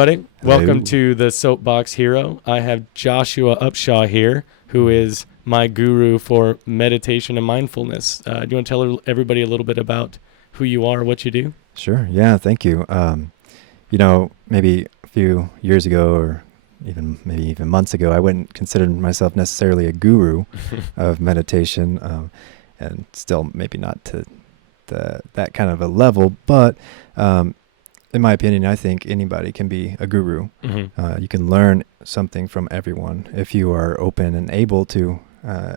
everybody. Hello. Welcome to the Soapbox Hero. I have Joshua Upshaw here, who is my guru for meditation and mindfulness. Do you want to tell everybody a little bit about who you are, what you do? Sure. Yeah, thank you. Maybe a few years ago or even months ago, I wouldn't consider myself necessarily a guru of meditation, and still maybe not to that kind of a level, but in my opinion, I think anybody can be a guru. Mm-hmm. You can learn something from everyone if you are open and able to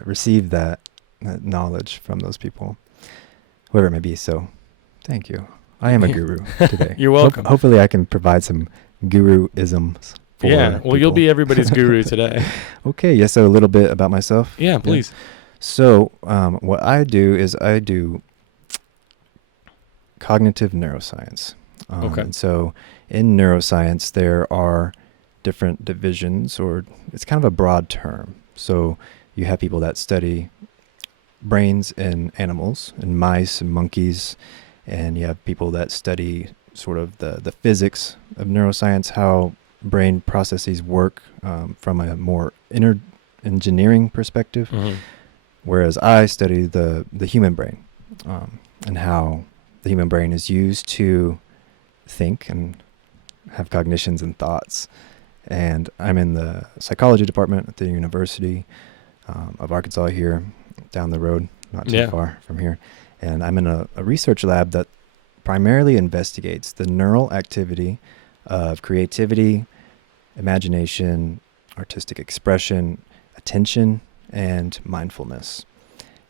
receive that knowledge from those people, whoever it may be. So thank you. I am a guru today. You're welcome. Hopefully I can provide some guru-isms for well, you'll people. be everybody's guru today. Okay, yeah, so a little bit about myself. Yeah, please. Yeah. So what I do is I do cognitive neuroscience. Okay. And so in neuroscience, there are different divisions, or it's kind of a broad term. So you have people that study brains in animals, in mice and monkeys, and you have people that study sort of the physics of neuroscience, how brain processes work from a more inner engineering perspective, Mm-hmm. whereas I study the human brain and how the human brain is used to think and have cognitions and thoughts. And I'm in the psychology department at the University of Arkansas here, down the road, not too far from here. And I'm in a research lab that primarily investigates the neural activity of creativity, imagination, artistic expression, attention, and mindfulness.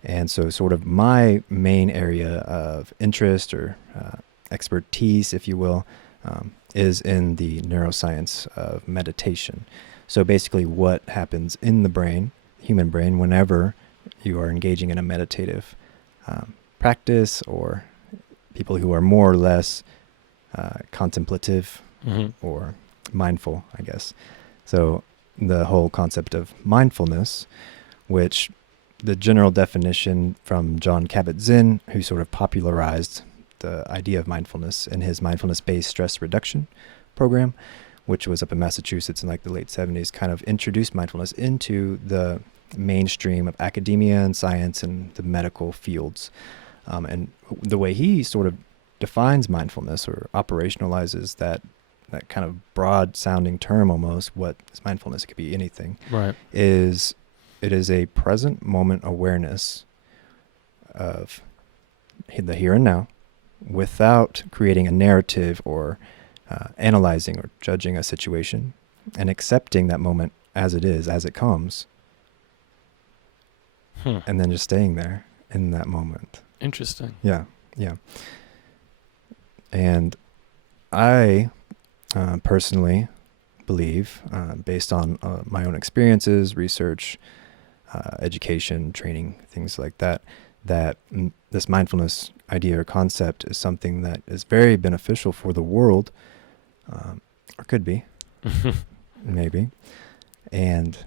And so sort of my main area of interest or expertise, if you will, is in the neuroscience of meditation. So basically what happens in the brain, human brain, whenever you are engaging in a meditative practice, or people who are more or less contemplative Mm-hmm. or mindful, I guess. So the whole concept of mindfulness, which the general definition from Jon Kabat-Zinn, who sort of popularized the idea of mindfulness in his mindfulness-based stress reduction program, which was up in Massachusetts in like the late 70s, kind of introduced mindfulness into the mainstream of academia and science and the medical fields. And the way he sort of defines mindfulness or operationalizes that kind of broad sounding term, almost, what is mindfulness? It could be anything. Right. It is a present moment awareness of the here and now, without creating a narrative or analyzing or judging a situation, and accepting that moment as it is, as it comes, and then just staying there in that moment. Interesting. Yeah. And I personally believe, based on my own experiences, research, education, training, things like that, that this mindfulness idea or concept is something that is very beneficial for the world, or could be, maybe. And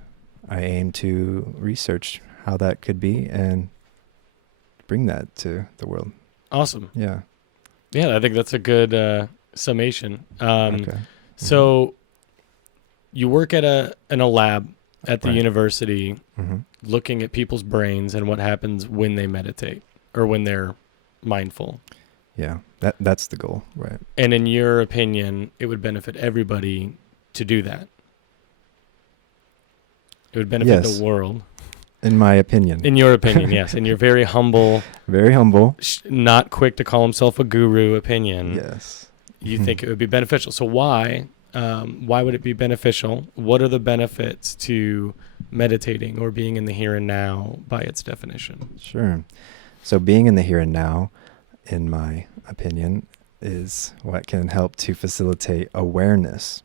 I aim to research how that could be and bring that to the world. Awesome. Yeah. Yeah, I think that's a good summation. Okay. So you work in a lab at the Right. university, Mm-hmm. looking at people's brains and what happens when they meditate or when they're mindful. Yeah, that's the goal, right? And in your opinion, it would benefit everybody to do that. It would benefit Yes. the world. In my opinion. In your opinion, yes. And you're very humble, Very humble. not quick to call himself a guru opinion. Yes. You think it would be beneficial. So why would it be beneficial? What are the benefits to meditating or being in the here and now by its definition? Sure. So being in the here and now, in my opinion, is what can help to facilitate awareness.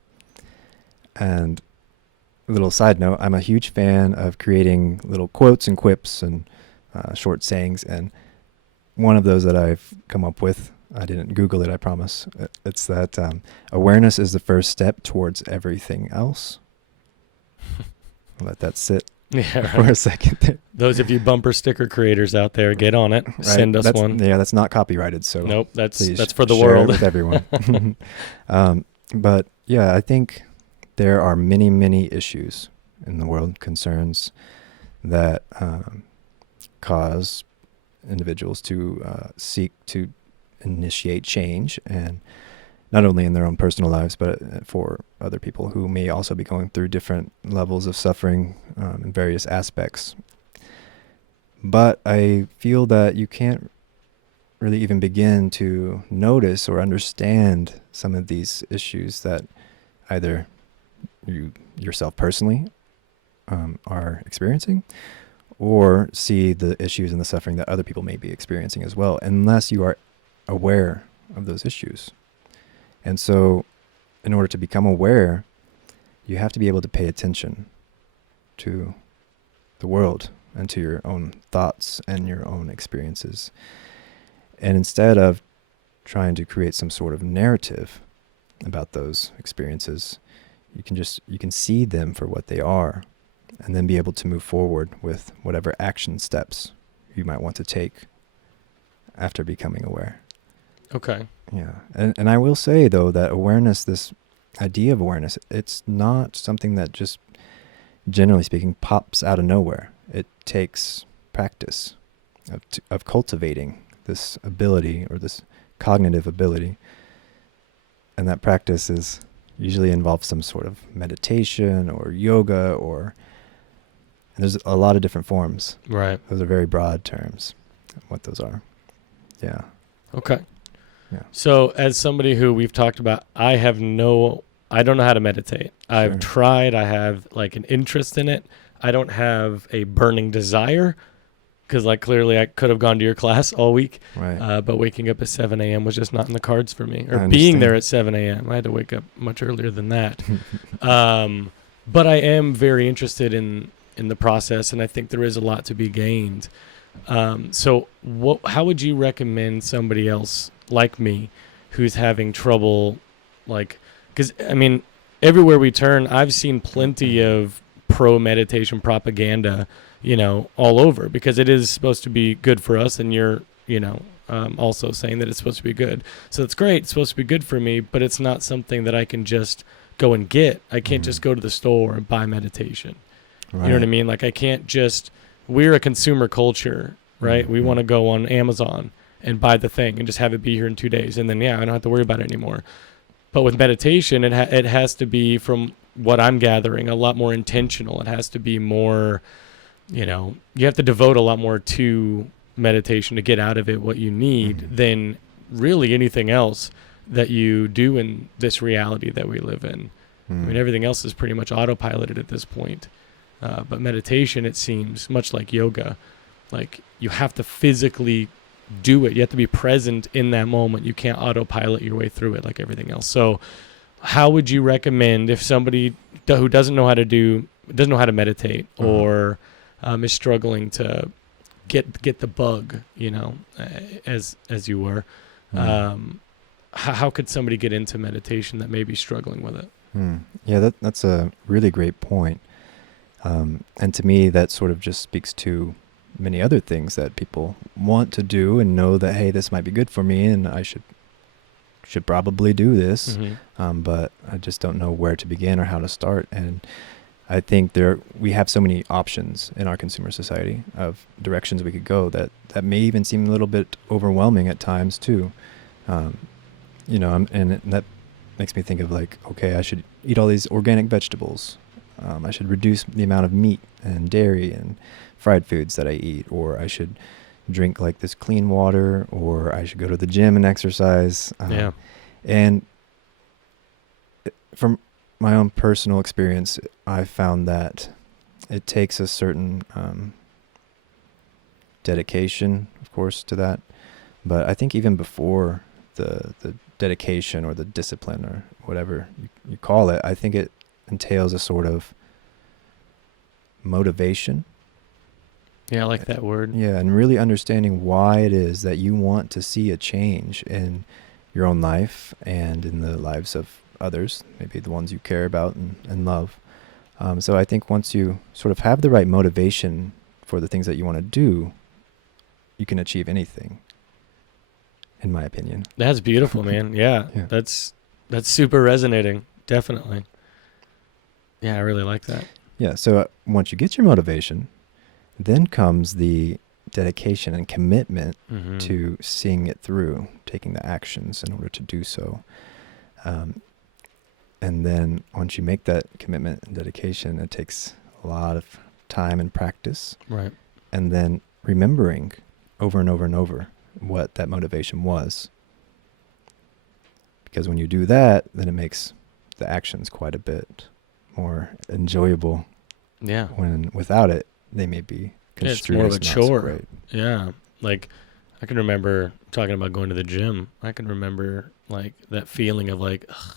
And a little side note, I'm a huge fan of creating little quotes and quips and short sayings. And one of those that I've come up with, I didn't Google it, I promise. It's that awareness is the first step towards everything else. I'll let that sit for a second. Those of you bumper sticker creators out there, get on it. Right. Send us one. Yeah, that's not copyrighted. So nope, that's please for the share world. it with everyone. But yeah, I think there are many, many issues in the world, concerns that cause individuals to seek to initiate change, and not only in their own personal lives, but for other people who may also be going through different levels of suffering in various aspects. But I feel that you can't really even begin to notice or understand some of these issues that either you yourself personally are experiencing, or see the issues and the suffering that other people may be experiencing as well, unless you are aware of those issues. And so in order to become aware, you have to be able to pay attention to the world and to your own thoughts and your own experiences. And instead of trying to create some sort of narrative about those experiences, you can see them for what they are, and then be able to move forward with whatever action steps you might want to take after becoming aware. Okay. Yeah. And I will say, though, that awareness, this idea of awareness, it's not something that just, generally speaking, pops out of nowhere. It takes practice of cultivating this ability, or this cognitive ability. And that practice usually involves some sort of meditation or yoga, or there's a lot of different forms. Right. Those are very broad terms, what those are. Yeah. Okay. Yeah. So as somebody who we've talked about, I don't know how to meditate. I've Sure. tried. I have like an interest in it. I don't have a burning desire, because like clearly I could have gone to your class all week. Right. But waking up at 7 a.m. was just not in the cards for me. Or I being understand. there at 7 a.m. I had to wake up much earlier than that. But I am very interested in the process, and I think there is a lot to be gained. So how would you recommend somebody else like me who's having trouble, like, because, I mean, everywhere we turn, I've seen plenty of pro-meditation propaganda, all over, because it is supposed to be good for us, and you're, also saying that it's supposed to be good. So it's great. It's supposed to be good for me, but it's not something that I can just go and get. I can't just go to the store and buy meditation. Right. You know what I mean? Like, I can't just, we're a consumer culture, right? We want to go on Amazon and buy the thing and just have it be here in 2 days. And then, I don't have to worry about it anymore. But with meditation, it has to be, from what I'm gathering, a lot more intentional. It has to be more, you have to devote a lot more to meditation to get out of it what you need than really anything else that you do in this reality that we live in. I mean, everything else is pretty much autopiloted at this point. But meditation, it seems, much like yoga, like you have to physically do it. You have to be present in that moment. You can't autopilot your way through it like everything else. So how would you recommend, if somebody who doesn't know how to meditate, or is struggling to get the bug, as you were, how could somebody get into meditation that may be struggling with it? Yeah, that's a really great point. And to me, that sort of just speaks to many other things that people want to do and know that, hey, this might be good for me and I should probably do this. But I just don't know where to begin or how to start. And I think we have so many options in our consumer society of directions we could go that may even seem a little bit overwhelming at times too. And that makes me think of like, okay, I should eat all these organic vegetables. I should reduce the amount of meat and dairy and fried foods that I eat, or I should drink like this clean water, or I should go to the gym and exercise. And from my own personal experience, I found that it takes a certain dedication, of course, to that. But I think even before the dedication or the discipline or whatever you call it, I think it entails a sort of motivation. Yeah, I like that word. Yeah, and really understanding why it is that you want to see a change in your own life and in the lives of others, maybe the ones you care about and love. So I think once you sort of have the right motivation for the things that you want to do, you can achieve anything, in my opinion. That's beautiful, man. Yeah. Yeah. That's That's super resonating. Definitely. Yeah, I really like that. Yeah. So once you get your motivation, then comes the dedication and commitment Mm-hmm. to seeing it through, taking the actions in order to do so. And then once you make that commitment and dedication, it takes a lot of time and practice. Right. And then remembering over and over and over what that motivation was. Because when you do that, then it makes the actions quite a bit more enjoyable. Yeah. When without it, they may be Yeah, it's construed more of as a not so chore. great. Yeah. Like, I can remember talking about going to the gym. I can remember, like, that feeling of, like, ugh,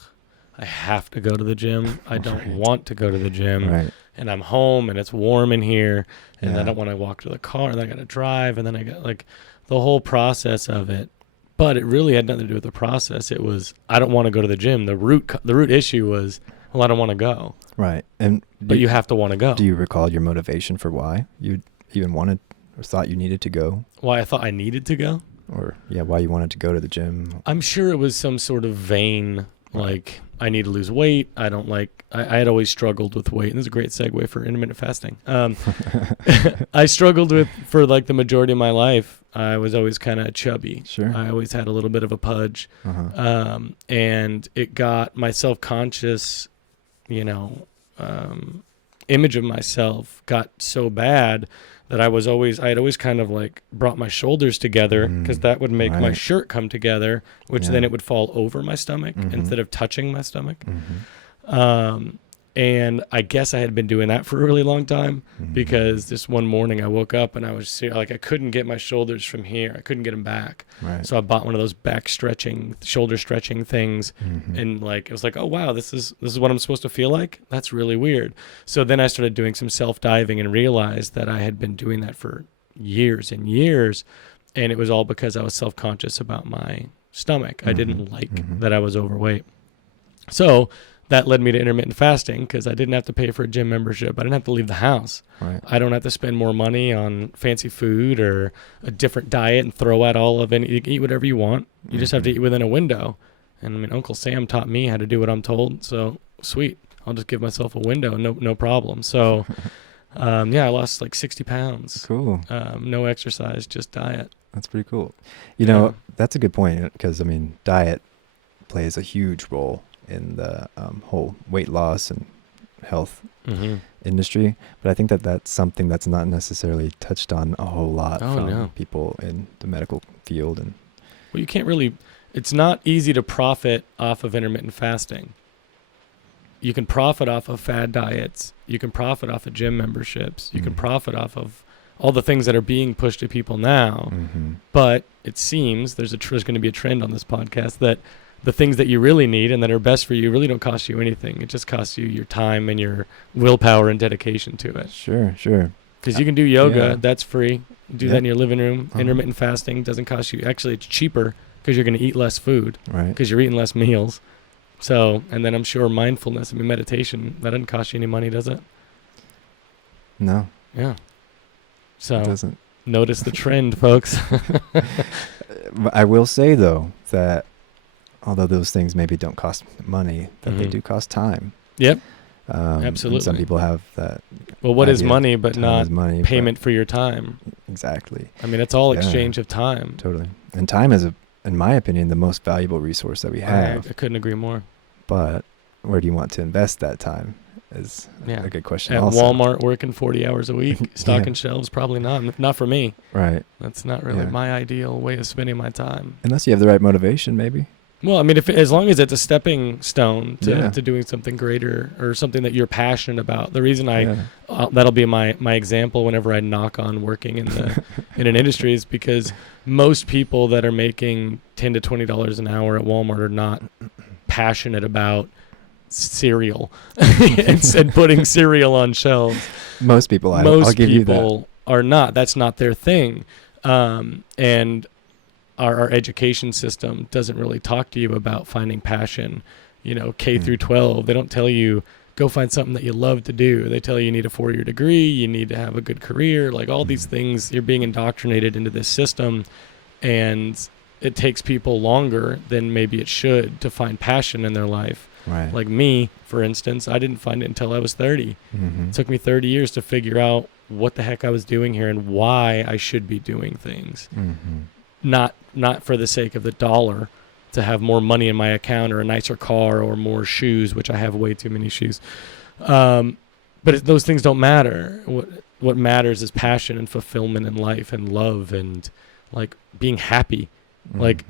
I have to go to the gym. I don't Right. want to go to the gym. Right. And I'm home, and it's warm in here, and I Yeah. don't want to walk to the car, and I got to drive, and then I got, like, the whole process of it. But it really had nothing to do with the process. It was, I don't want to go to the gym. The root issue was, well, I don't want to go. Right. And But you have to want to go. do you recall your motivation for why you even wanted or thought you needed to go? Why I thought I needed to go? Or, why you wanted to go to the gym? I'm sure it was some sort of vain, like, I need to lose weight. I don't like, I had always struggled with weight. And this is a great segue for intermittent fasting. I struggled with, for like the majority of my life, I was always kind of chubby. Sure. I always had a little bit of a pudge. Uh-huh. And it got my self-conscious, image of myself got so bad that I had always kind of like brought my shoulders together because that would make my right. shirt come together, which Yeah. then it would fall over my stomach Mhm. instead of touching my stomach. Mhm. And I guess I had been doing that for a really long time Mhm. because this one morning I woke up and I was like, I couldn't get my shoulders from here. I couldn't get them back. Right. So I bought one of those shoulder stretching things. Mhm. And like, it was like, oh wow, this is what I'm supposed to feel like. That's really weird. So then I started doing some self-diving and realized that I had been doing that for years and years. And it was all because I was self-conscious about my stomach. I didn't like that I was overweight. So that led me to intermittent fasting because I didn't have to pay for a gym membership. I didn't have to leave the house. Right. I don't have to spend more money on fancy food or a different diet and throw out all of it. You can eat whatever you want. You just have to eat within a window. And I mean, Uncle Sam taught me how to do what I'm told. So sweet. I'll just give myself a window. No problem. So, I lost like 60 pounds. Cool. No exercise, just diet. That's pretty cool. That's a good point because, diet plays a huge role in the whole weight loss and health industry. But I think that's something that's not necessarily touched on a whole lot from people in the medical field. And well, you can't really, it's not easy to profit off of intermittent fasting. You can profit off of fad diets. You can profit off of gym memberships. You can profit off of all the things that are being pushed to people now. But it seems there's going to be a trend on this podcast that the things that you really need and that are best for you really don't cost you anything. It just costs you your time and your willpower and dedication to it. Sure. Because you can do yoga. Yeah. That's free. Do that in your living room. Intermittent fasting doesn't cost you. Actually, it's cheaper because you're going to eat less food. Right. Because you're eating less meals. So, and then I'm sure mindfulness, meditation, that doesn't cost you any money, does it? No. Yeah. So It doesn't. Notice the trend, folks. I will say, though, that although those things maybe don't cost money, that they do cost time. Yep. Absolutely. And some people have that. Well, what is money but not money, payment for your time? Exactly. It's all exchange of time. Totally. And time is, in my opinion, the most valuable resource that we have. I couldn't agree more. But where do you want to invest that time is a good question. At also. Walmart working 40 hours a week, stocking shelves, probably not. Not for me. Right. That's not really my ideal way of spending my time. Unless you have the right motivation, maybe. Well, as long as it's a stepping stone to doing something greater or something that you're passionate about. The reason that'll be my example whenever I knock on working in an industry is because most people that are making $10 to $20 an hour at Walmart are not passionate about cereal and putting cereal on shelves. Most people, I'll give you that. Most people are not. That's not their thing. And our education system doesn't really talk to you about finding passion. K through 12, they don't tell you go find something that you love to do. They tell you need a 4-year degree, you need to have a good career, like all these things. You're being indoctrinated into this system, and it takes people longer than maybe it should to find passion in their life. Right. Like me, for instance, I didn't find it until I was 30. Mm-hmm. It took me 30 years to figure out what the heck I was doing here and why I should be doing things. Mm-hmm. Not for the sake of the dollar, to have more money in my account or a nicer car or more shoes, which I have way too many shoes. But those things don't matter. What matters is passion and fulfillment in life and love and like being happy. Like,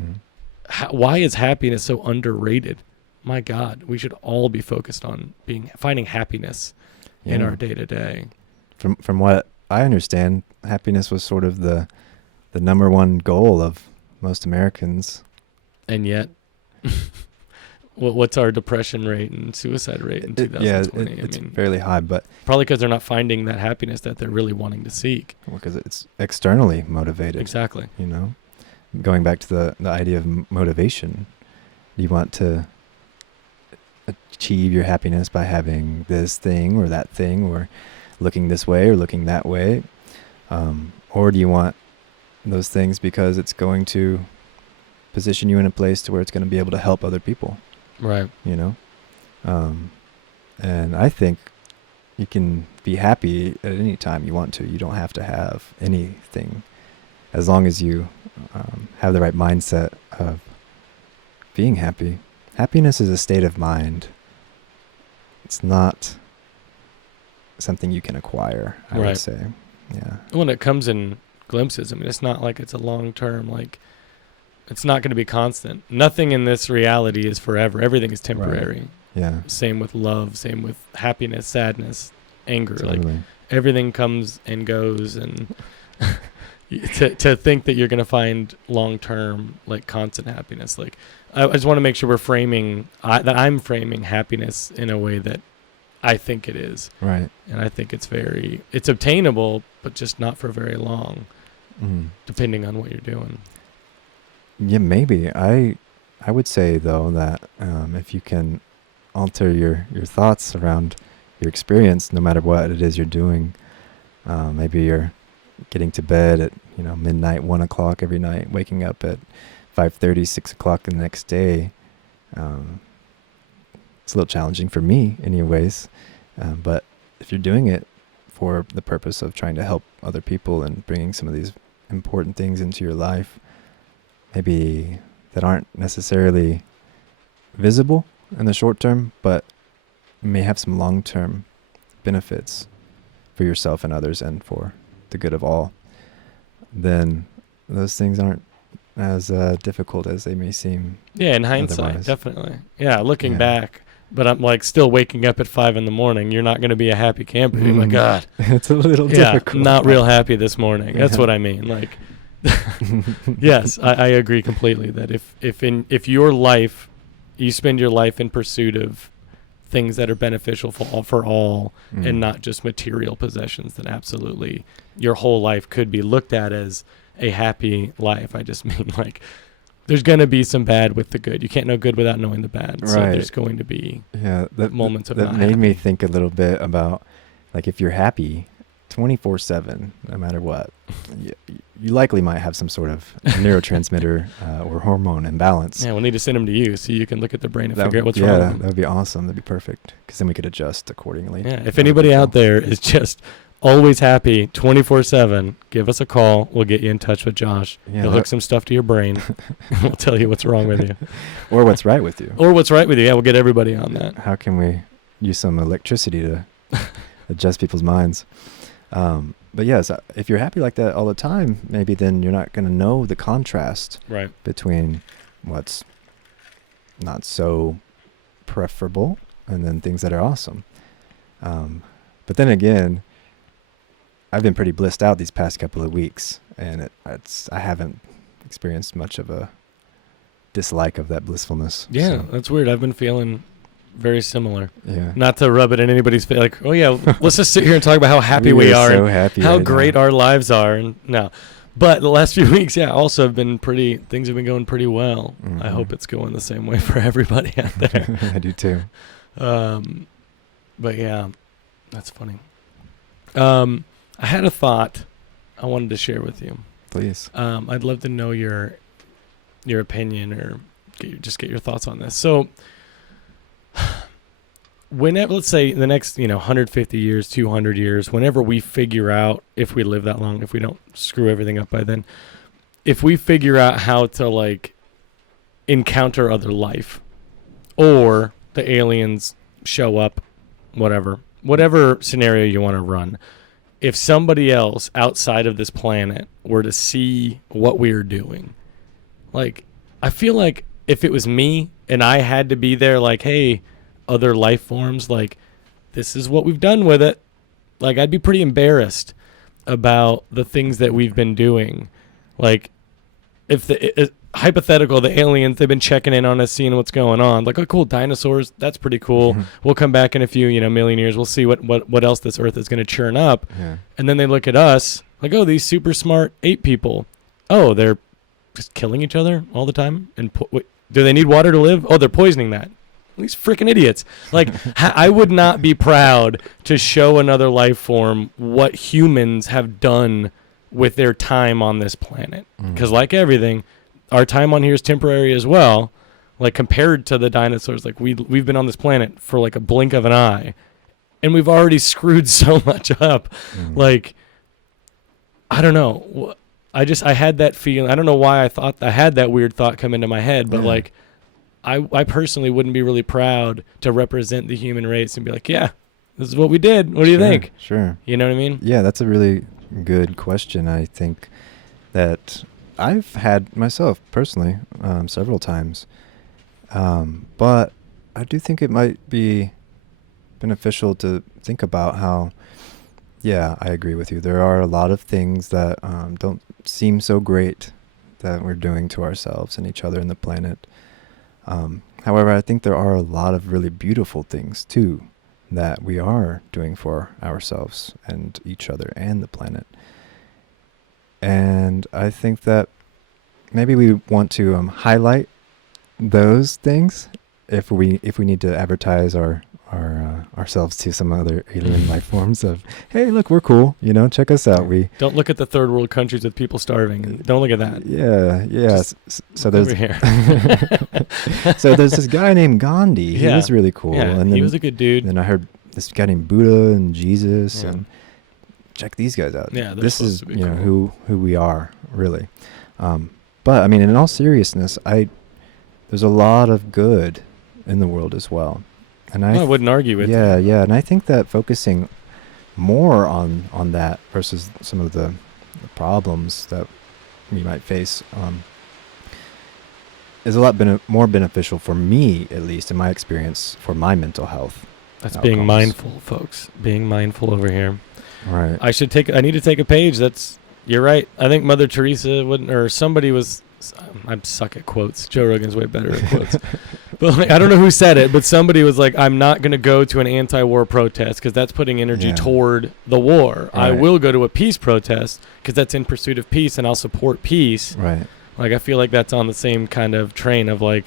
why is happiness so underrated? My God, we should all be focused on finding happiness in our day to day. From what I understand, happiness was sort of the number one goal of most Americans. And yet, what's our depression rate and suicide rate in 2020? It's fairly high, but probably because they're not finding that happiness that they're really wanting to seek. Because it's externally motivated. Exactly. You know, going back to the idea of motivation, you want to achieve your happiness by having this thing or that thing, or looking this way or looking that way, or do you want those things because it's going to position you in a place to where it's going to be able to help other people? Right. You know, and I think you can be happy at any time you want to. You don't have to have anything, as long as you have the right mindset of being happy. Happiness is a state of mind. It's not something you can acquire, I would say. Yeah. When it comes in glimpses, I mean, it's not like it's a long term, like, it's not going to be constant. Nothing in this reality is forever. Everything is temporary. Right. Yeah. Same with love, same with happiness, sadness, anger. Totally. Like, everything comes and goes, and to think that you're going to find long term, like, constant happiness, like, I just want to make sure we're framing that I'm framing happiness in a way that I think it is. Right. And I think it's obtainable, but just not for very long, depending on what you're doing. Yeah, maybe. I would say, though, that if you can alter your thoughts around your experience, no matter what it is you're doing, maybe you're getting to bed at midnight, 1 o'clock every night, waking up at 5:30, 6 o'clock the next day. It's a little challenging for me anyways, but if you're doing it for the purpose of trying to help other people and bringing some of these important things into your life, maybe that aren't necessarily visible in the short term, but may have some long-term benefits for yourself and others and for the good of all, then those things aren't as difficult as they may seem. Yeah, in hindsight, definitely. Yeah, looking back, but I'm like still waking up at 5 a.m. You're not going to be a happy camper. You're like, God, it's a little difficult. Not real happy this morning. That's what I mean. Like, yes, I agree completely that if your life, you spend your life in pursuit of things that are beneficial for all and not just material possessions, then absolutely your whole life could be looked at as a happy life. I just mean, like, there's going to be some bad with the good. You can't know good without knowing the bad. Right. So there's going to be moments of that made me think a little bit about, like, if you're happy 24/7, no matter what, you likely might have some sort of neurotransmitter or hormone imbalance. Yeah, we'll need to send them to you so you can look at the brain and figure out what's wrong. Yeah, that would be awesome. That'd be perfect, because then we could adjust accordingly. Yeah, if anybody out there is just always happy 24/7, give us a call. We'll get you in touch with Josh. He'll hook some stuff to your brain. We'll tell you what's wrong with you. Or what's right with you. Or what's right with you. Yeah, we'll get everybody on that. How can we use some electricity to adjust people's minds? But yes, if you're happy like that all the time, maybe then you're not going to know the contrast between what's not so preferable and then things that are awesome. But then again, I've been pretty blissed out these past couple of weeks, and I haven't experienced much of a dislike of that blissfulness. Yeah, that's weird. I've been feeling very similar. Yeah. Not to rub it in anybody's face, like, oh yeah, let's just sit here and talk about how happy we are so and happy how right great now. our lives are. And no, but the last few weeks, also have been things have been going pretty well. I hope it's going the same way for everybody out there. I do too. But yeah, that's funny. I had a thought I wanted to share with you. Please. I'd love to know your your opinion or get your thoughts on this. So, whenever, let's say in the next 150 years, 200 years, whenever we figure out, if we live that long, if we don't screw everything up by then, if we figure out how to like encounter other life, or the aliens show up, whatever scenario you want to run, if somebody else outside of this planet were to see what we're doing, like, I feel like if it was me and I had to be there, like, hey, other life forms, like, this is what we've done with it, like, I'd be pretty embarrassed about the things that we've been doing. Like, if hypothetical, the aliens, they've been checking in on us, seeing what's going on. Like, oh, cool, dinosaurs, that's pretty cool. We'll come back in a few, million years. We'll see what else this Earth is going to churn up. Yeah. And then they look at us like, oh, these super smart ape people. Oh, they're just killing each other all the time. And do they need water to live? Oh, they're poisoning that. These freaking idiots. Like, I would not be proud to show another life form what humans have done with their time on this planet. Because like everything, our time on here is temporary as well. Like, compared to the dinosaurs, like, we've been on this planet for like a blink of an eye, and we've already screwed so much up. Like, I don't know. I had that feeling. I don't know why I had that weird thought come into my head, but like, I personally wouldn't be really proud to represent the human race and be like, yeah, this is what we did. What do you think? Sure. You know what I mean? Yeah, that's a really good question. I think that I've had myself personally several times, but I do think it might be beneficial to think about how, I agree with you. There are a lot of things that don't seem so great that we're doing to ourselves and each other and the planet. However, I think there are a lot of really beautiful things too that we are doing for ourselves and each other and the planet. And I think that maybe we want to highlight those things if we need to advertise ourselves to some other alien life forms of, hey, look, we're cool, check us out. We don't look at the third world countries with people starving. Don't look at that. So there's over here. So there's this guy named Gandhi. He was really cool. Yeah, and he was a good dude. Then I heard this guy named Buddha and Jesus, and check these guys out. Yeah, this is cool. who we are really. But I mean, in all seriousness, there's a lot of good in the world as well. And I wouldn't argue with that. Yeah, and I think that focusing more on that versus some of the problems that we might face is a lot more beneficial for me, at least in my experience, for my mental health. That's outcomes. Being mindful, folks. Being mindful over here. Right. I need to take a page. You're right. I think Mother Teresa wouldn't, or somebody was. I suck at quotes. Joe Rogan's way better at quotes. But like, I don't know who said it, but somebody was like, I'm not going to go to an anti-war protest because that's putting energy toward the war. Right. I will go to a peace protest because that's in pursuit of peace, and I'll support peace. Right. Like, I feel like that's on the same kind of train of like,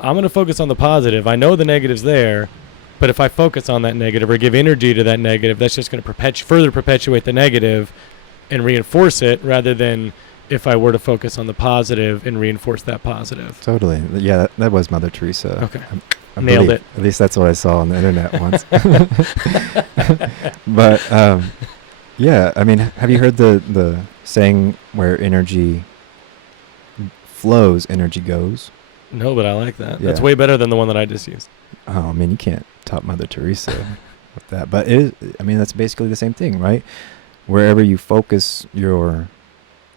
I'm going to focus on the positive. I know the negative's there, but if I focus on that negative or give energy to that negative, that's just going to further perpetuate the negative and reinforce it, rather than if I were to focus on the positive and reinforce that positive. Totally. Yeah, that was Mother Teresa. Okay. I nailed it. At least that's what I saw on the internet once. But, I mean, have you heard the saying where energy flows, energy goes? No, but I like that. Yeah. That's way better than the one that I just used. Oh, I mean, you can't top Mother Teresa with that. But that's basically the same thing, right? Wherever you focus your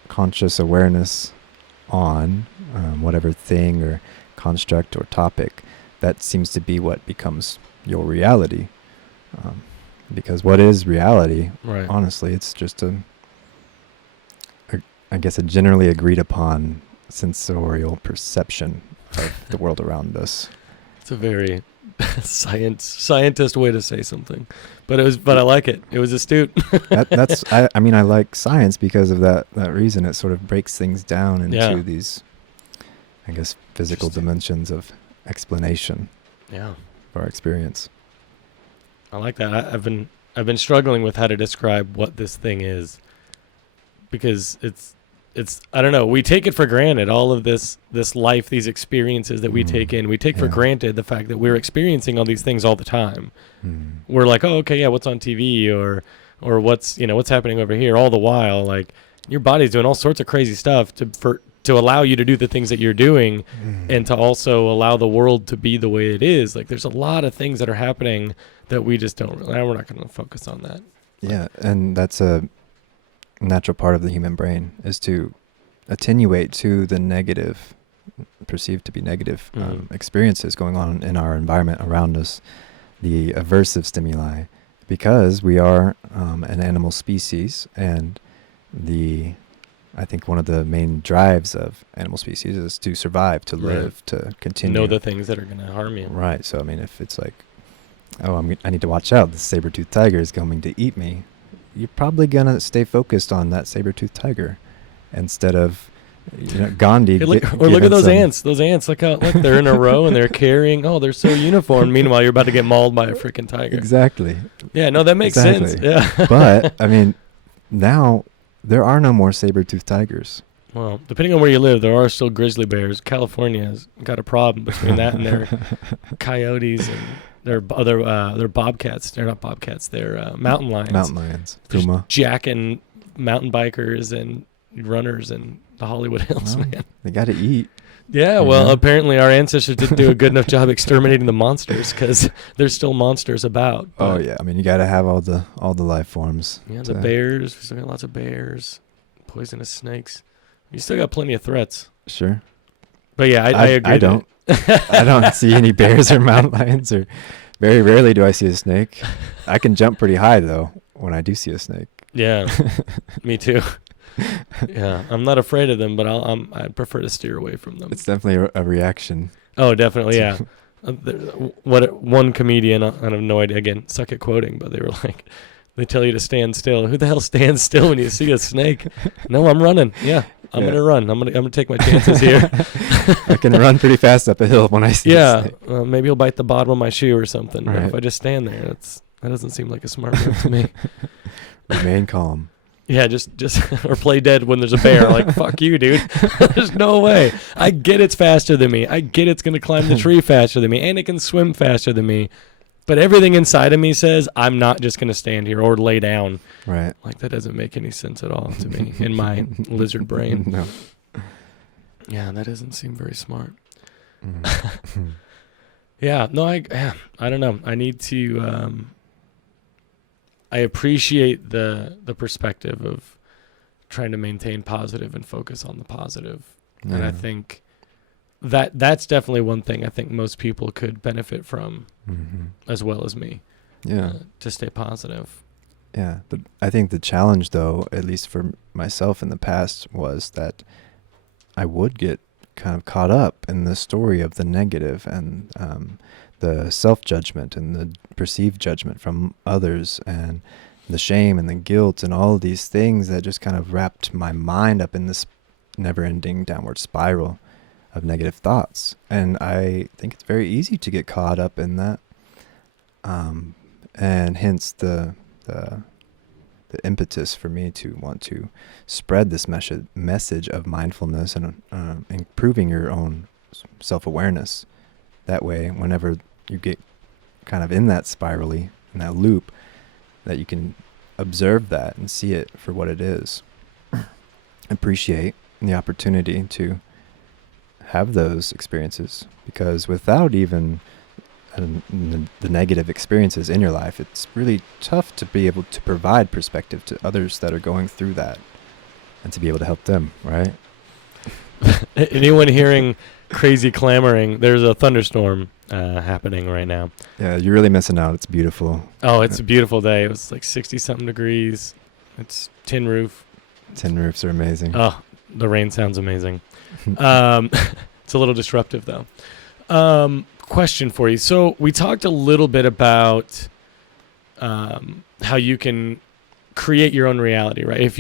conscious awareness on whatever thing or construct or topic, that seems to be what becomes your reality. Because what is reality? Right. Honestly, it's just a generally agreed upon sensorial perception of the world around us. It's a very scientist way to say something, but I like it. It was astute. I like science because of that reason. It sort of breaks things down into these, I guess, physical dimensions of explanation. Yeah, of our experience. I like that. I've been struggling with how to describe what this thing is, because I don't know, we take it for granted, all of this life, these experiences that we take in. We take for granted the fact that we're experiencing all these things all the time. We're like, oh, okay, yeah, what's on TV or what's happening over here, all the while, like, your body's doing all sorts of crazy stuff to allow you to do the things that you're doing, and to also allow the world to be the way it is. Like, there's a lot of things that are happening that we just don't really, we're not going to focus on that. Yeah, and that's a natural part of the human brain, is to attenuate to the negative, perceived to be negative experiences going on in our environment around us, the aversive stimuli, because we are an animal species, and I think one of the main drives of animal species is to survive, to live, to continue. Know the things that are going to harm you. Right. So, I mean, if it's like, oh, I need to watch out, the saber-toothed tiger is coming to eat me, you're probably going to stay focused on that saber-toothed tiger instead of, Gandhi. Hey, look at those ants. Those ants, look they're in a row and they're carrying, they're so uniformed. Meanwhile, you're about to get mauled by a freaking tiger. Exactly. Yeah, no, that makes sense. Yeah. But, I mean, now there are no more saber-toothed tigers. Well, depending on where you live, there are still grizzly bears. California has got a problem between that and their coyotes and their other bobcats. They're not bobcats. They're mountain lions. Mountain lions. Puma. Jacking mountain bikers and runners in the Hollywood Hills, man. They got to eat. Yeah, well, apparently our ancestors didn't do a good enough job exterminating the monsters, because there's still monsters about. Oh yeah, I mean, you got to have all the life forms. Yeah, the bears. We still got lots of bears, poisonous snakes. You still got plenty of threats. Sure. But yeah, I agree. I don't. I don't see any bears or mountain lions, or very rarely do I see a snake. I can jump pretty high though when I do see a snake. Yeah, me too. Yeah, I'm not afraid of them, but I'd prefer to steer away from them. It's definitely a reaction. Oh, definitely, yeah. One comedian, I have no idea, again, suck at quoting, but they were like, they tell you to stand still. Who the hell stands still when you see a snake? No, I'm running. Yeah, I'm gonna run. I'm gonna take my chances here. I can run pretty fast up a hill when I see a snake. Maybe he'll bite the bottom of my shoe or something. Right. But if I just stand there, that doesn't seem like a smart move to me. Remain calm. Yeah, just or play dead when there's a bear. Like, fuck you, dude. There's no way. I get it's faster than me. I get it's going to climb the tree faster than me, and it can swim faster than me. But everything inside of me says I'm not just going to stand here or lay down. Right. Like, that doesn't make any sense at all to me in my lizard brain. No. Yeah, that doesn't seem very smart. Yeah, no, I don't know. I need to... I appreciate the perspective of trying to maintain positive and focus on the positive. Yeah. And I think that's definitely one thing I think most people could benefit from, as well as me. Yeah. To stay positive. Yeah. I think the challenge, though, at least for myself in the past, was that I would get kind of caught up in the story of the negative and the self-judgment and the perceived judgment from others and the shame and the guilt and all of these things that just kind of wrapped my mind up in this never-ending downward spiral of negative thoughts. And I think it's very easy to get caught up in that. And hence the impetus for me to want to spread this message of mindfulness and improving your own self-awareness. That way, whenever you get kind of in that spirally, in that loop, that you can observe that and see it for what it is. Appreciate the opportunity to have those experiences, because without even the negative experiences in your life, it's really tough to be able to provide perspective to others that are going through that and to be able to help them, right? Anyone hearing crazy clamoring, there's a thunderstorm happening right now. Yeah, you're really missing out. It's beautiful. Oh, it's a beautiful day. It was like 60-something degrees. It's tin roof. Tin roofs are amazing. Oh, the rain sounds amazing. It's a little disruptive, though. Question for you. So we talked a little bit about how you can create your own reality, right?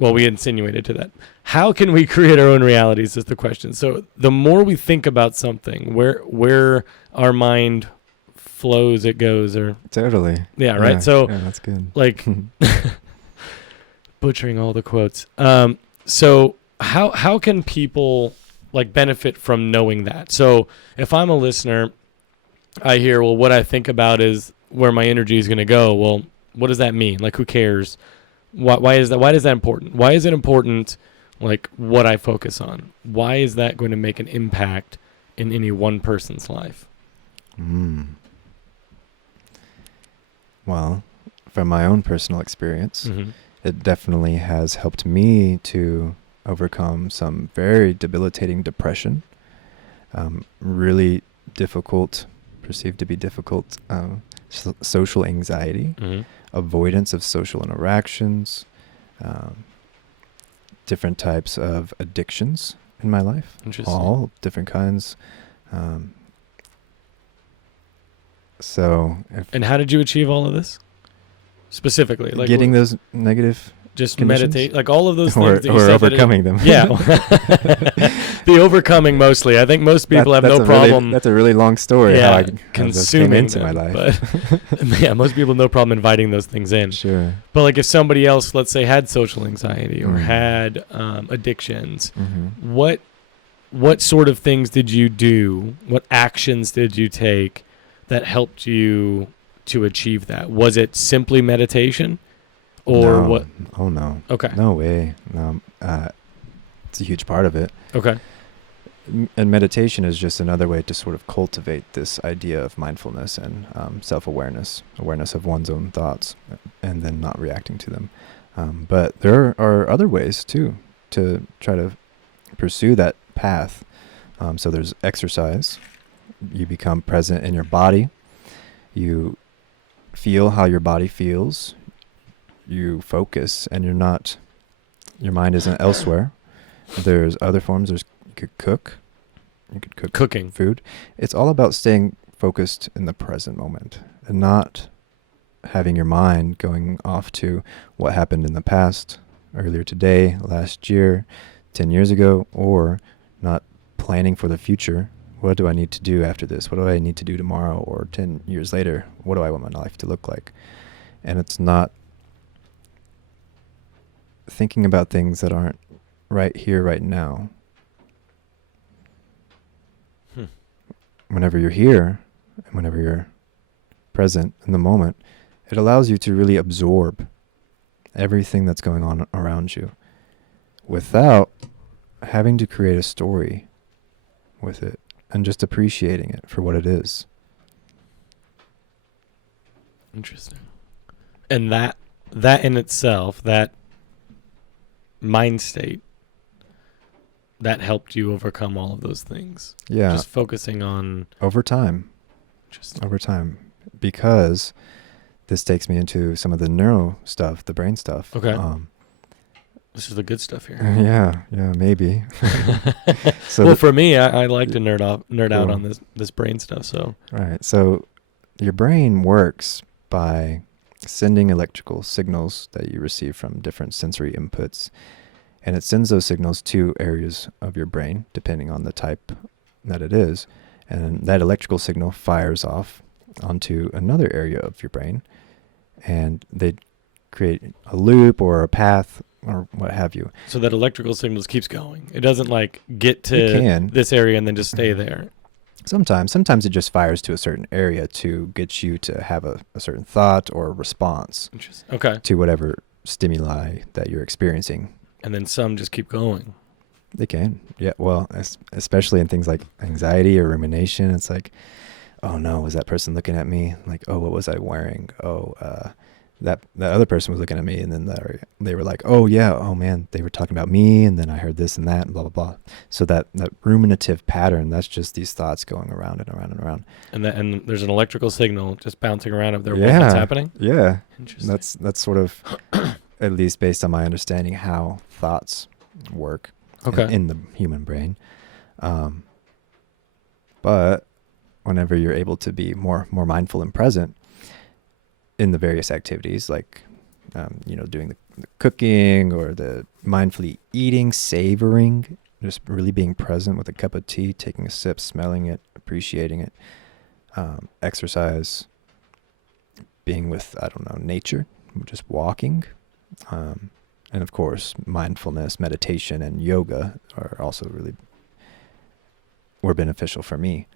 We insinuated to that. How can we create our own realities is the question. So the more we think about something, where our mind flows, it goes, or... Totally. Yeah, right? So, yeah, that's good. like, butchering all the quotes. So how can people like benefit from knowing that? So if I'm a listener, I hear, well, what I think about is where my energy is going to go. Well, what does that mean? Like, who cares? Why is that? Why is that important? Why is it important? Like, what I focus on. Why is that going to make an impact in any one person's life? Well, from my own personal experience, Mm-hmm. it definitely has helped me to overcome some very debilitating depression, really difficult, perceived to be difficult, social anxiety, Mm-hmm. avoidance of social interactions, different types of addictions in my life, Interesting. all different kinds. So, And how did you achieve all of this? Specifically, like getting those negative just conditions? meditate, like all of those or, things that you or said overcoming them. Yeah, the overcoming mostly. I think most people have no problem. That's a really long story. Yeah, how those consuming came into them, my life. But yeah, most people have no problem inviting those things in. Sure. But like if somebody else, let's say, had social anxiety or Mhm. had addictions, Mm-hmm. what sort of things did you do? What actions did you take that helped you to achieve that? Was it simply meditation, or No. what? Oh no. Okay. No way. No. It's a huge part of it. Okay. And meditation is just another way to sort of cultivate this idea of mindfulness and self-awareness, awareness of one's own thoughts, and then not reacting to them. But there are other ways too to try to pursue that path. So there's exercise. You become present in your body. You feel how your body feels. You focus, and your mind isn't elsewhere. There's other forms. You could cook. You could cook Cooking. food. It's all about staying focused in the present moment and not having your mind going off to what happened in the past, earlier today, last year, 10 years ago, or not planning for the future. What do I need to do after this? What do I need to do tomorrow or 10 years later? What do I want my life to look like? And it's not thinking about things that aren't right here, right now. Whenever you're here and whenever you're present in the moment, it allows you to really absorb everything that's going on around you without having to create a story with it and just appreciating it for what it is. Interesting. And that in itself, that mind state, that helped you overcome all of those things. Yeah. Just focusing on Over time. Because this takes me into some of the neuro stuff, the brain stuff. Okay. This is the good stuff here. Yeah, maybe. So well, for me, I like to nerd out Cool. on this brain stuff. So right. So your brain works by sending electrical signals that you receive from different sensory inputs. And it sends those signals to areas of your brain, depending on the type that it is. And that electrical signal fires off onto another area of your brain. And they create a loop or a path or what have you. So that electrical signals keeps going. It doesn't like get It to can. this area and then just stay there. Sometimes it just fires to a certain area to get you to have a certain thought or response Interesting. Okay. to whatever stimuli that you're experiencing. And then some just keep going. They can. Yeah. Well, especially in things like anxiety or rumination. It's like, oh no, was that person looking at me? Like, oh, what was I wearing? Oh, that other person was looking at me. And then they were like, oh yeah, oh man, they were talking about me. And then I heard this and that and blah, blah, blah. So that ruminative pattern, that's just these thoughts going around and around and around. And there's an electrical signal just bouncing around up there. Yeah. What's happening? Yeah. Interesting. That's sort of, at least based on my understanding, how thoughts work in the human brain. But whenever you're able to be more mindful and present in the various activities, like, doing the cooking or the mindfully eating, savoring, just really being present with a cup of tea, taking a sip, smelling it, appreciating it, exercise, being with, nature, just walking, And of course, mindfulness, meditation, and yoga are also were beneficial for me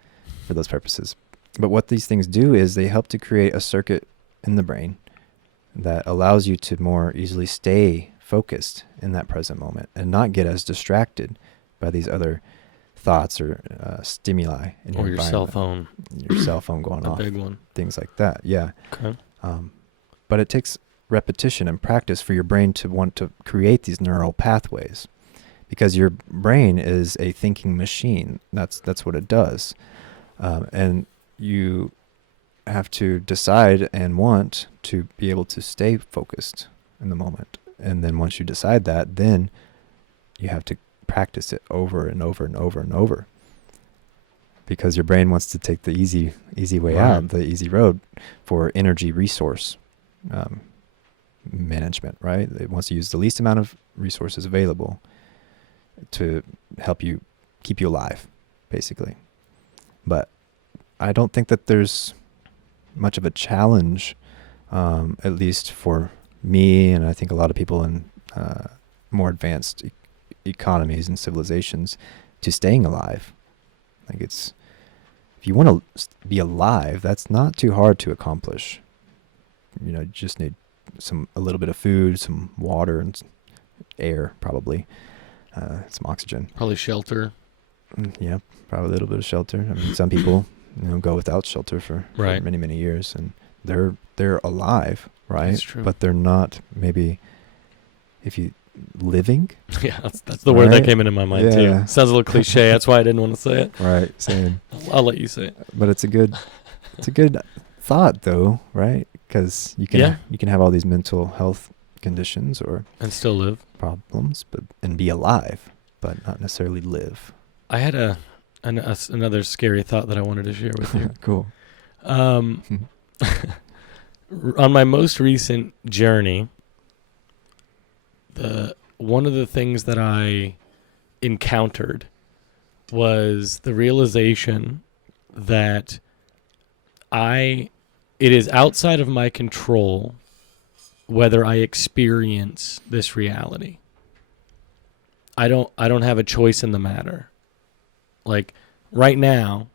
for those purposes. But what these things do is they help to create a circuit in the brain that allows you to more easily stay focused in that present moment and not get as distracted by these other thoughts or stimuli in Or your cell environment. phone. Your cell phone going off. A big one. Things like that. Yeah. Okay. But it takes repetition and practice for your brain to want to create these neural pathways, because your brain is a thinking machine. That's what it does. And you have to decide and want to be able to stay focused in the moment. And then once you decide that, then you have to practice it over and over and over and over, because your brain wants to take the easy way out, the easy road for energy resource management, right? It wants to use the least amount of resources available to help you keep you alive, basically. But I don't think that there's much of a challenge, at least for me, and I think a lot of people in more advanced economies and civilizations, to staying alive. Like, it's, if you want to be alive, that's not too hard to accomplish. You know, you just need a little bit of food, some water, and air, probably, some oxygen. Probably shelter. Yeah, probably a little bit of shelter. I mean, some people, go without shelter for many, many years, and they're alive, right? That's true. But they're not, maybe, if you living. Yeah, that's the word that came into my mind too. Sounds a little cliche. That's why I didn't want to say it. Right, same. I'll let you say it. But it's a good thought, though, right? Because you can have all these mental health conditions and still live, problems, and be alive, but not necessarily live. I had another scary thought that I wanted to share with you. Cool. On my most recent journey, one of the things that I encountered was the realization that it is outside of my control whether I experience this reality. I don't have a choice in the matter. Like, right now,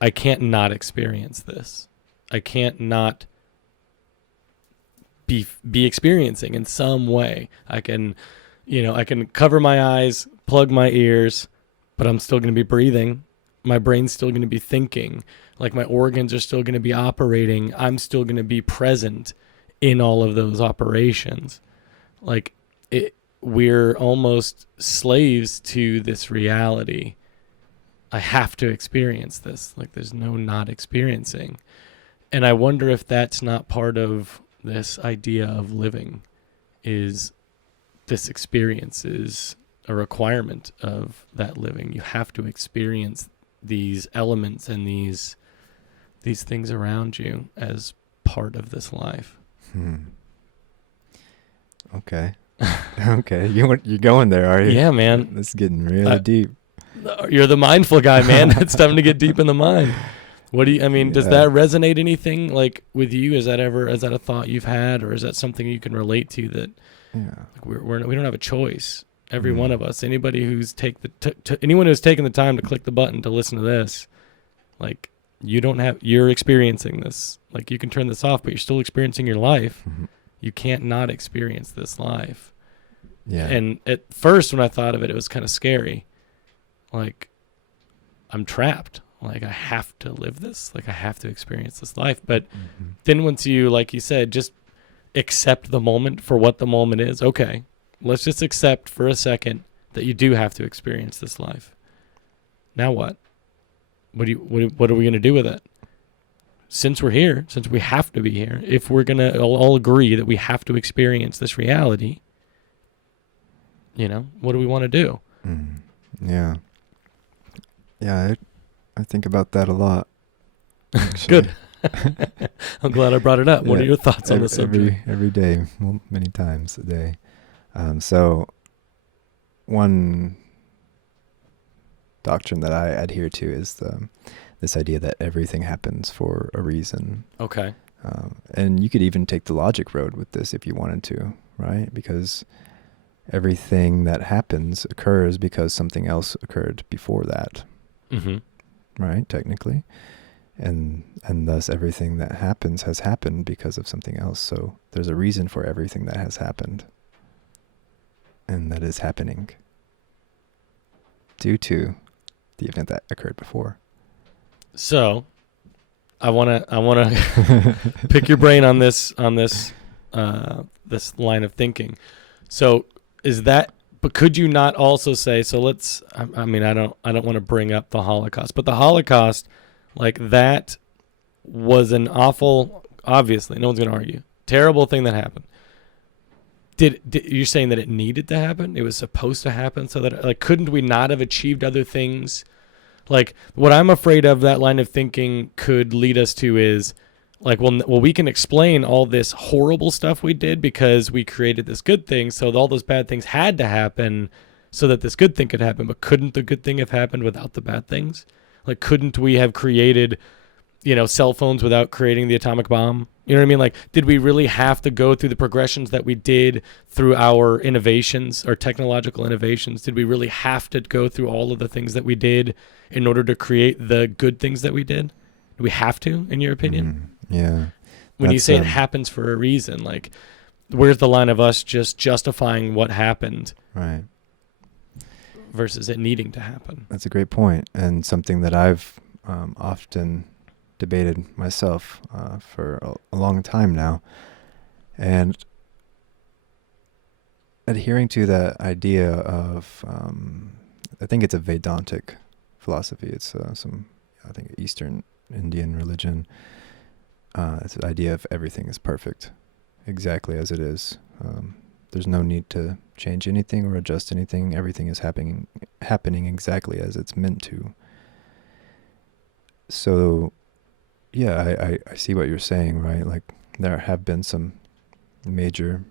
I can't not experience this. I can't not be experiencing in some way. I can cover my eyes, plug my ears, but I'm still going to be breathing. My brain's still going to be thinking. Like, my organs are still going to be operating. I'm still going to be present in all of those operations. Like, we're almost slaves to this reality. I have to experience this. Like, there's no not experiencing. And I wonder if that's not part of this idea of living, is this experience is a requirement of that living. You have to experience these elements and these things around you as part of this life. Okay. Okay. You're going there, are you? Yeah, man. This is getting really deep. You're the mindful guy, man. It's time to get deep in the mind. Does that resonate anything like with you? Is that a thought you've had, or is that something you can relate to, that like we don't have a choice? Every one of us, anybody who's anyone who's taken the time to click the button to listen to this, like, you're experiencing this. Like, you can turn this off, but you're still experiencing your life. Mm-hmm. You can't not experience this life. Yeah. And at first, when I thought of it, it was kind of scary. Like, I'm trapped. Like, I have to live this. Like, I have to experience this life. But then once you, like you said, just accept the moment for what the moment is. Okay, let's just accept for a second that you do have to experience this life. Now what? What are we going to do with it? Since we're here, since we have to be here, if we're going to all agree that we have to experience this reality, what do we want to do? Yeah. Yeah, I think about that a lot. Good. I'm glad I brought it up. What are your thoughts on the subject? Every day, well, many times a day. So one doctrine that I adhere to is this idea that everything happens for a reason. Okay. And you could even take the logic road with this if you wanted to, right? Because everything that happens occurs because something else occurred before that, Mm-hmm. right? Technically. And thus everything that happens has happened because of something else. So there's a reason for everything that has happened and that is happening due to the event that occurred before. So I wanna pick your brain on this this line of thinking. So is that, but could you not also say, so let's, I mean, I don't want to bring up the Holocaust, but the Holocaust, like, that was an awful, obviously, no one's going to argue, terrible thing that happened. Did you're saying that it needed to happen? It was supposed to happen so that, like, couldn't we not have achieved other things? Like, what I'm afraid of that line of thinking could lead us to is, like, well, we can explain all this horrible stuff we did because we created this good thing, so all those bad things had to happen so that this good thing could happen, but couldn't the good thing have happened without the bad things? Like, couldn't we have created, cell phones without creating the atomic bomb? You know what I mean? Like, did we really have to go through the progressions that we did through our innovations, our technological innovations? Did we really have to go through all of the things that we did in order to create the good things that we did? Do we have to, in your opinion? Yeah. When you say it happens for a reason, like, where's the line of us just justifying what happened, right, versus it needing to happen? That's a great point, and something that I've often debated myself for a long time now. And adhering to that idea of, I think it's a Vedantic philosophy. It's I think, Eastern Indian religion. It's the idea of everything is perfect, exactly as it is. There's no need to change anything or adjust anything. Everything is happening exactly as it's meant to. So, yeah, I see what you're saying, right? Like, there have been some major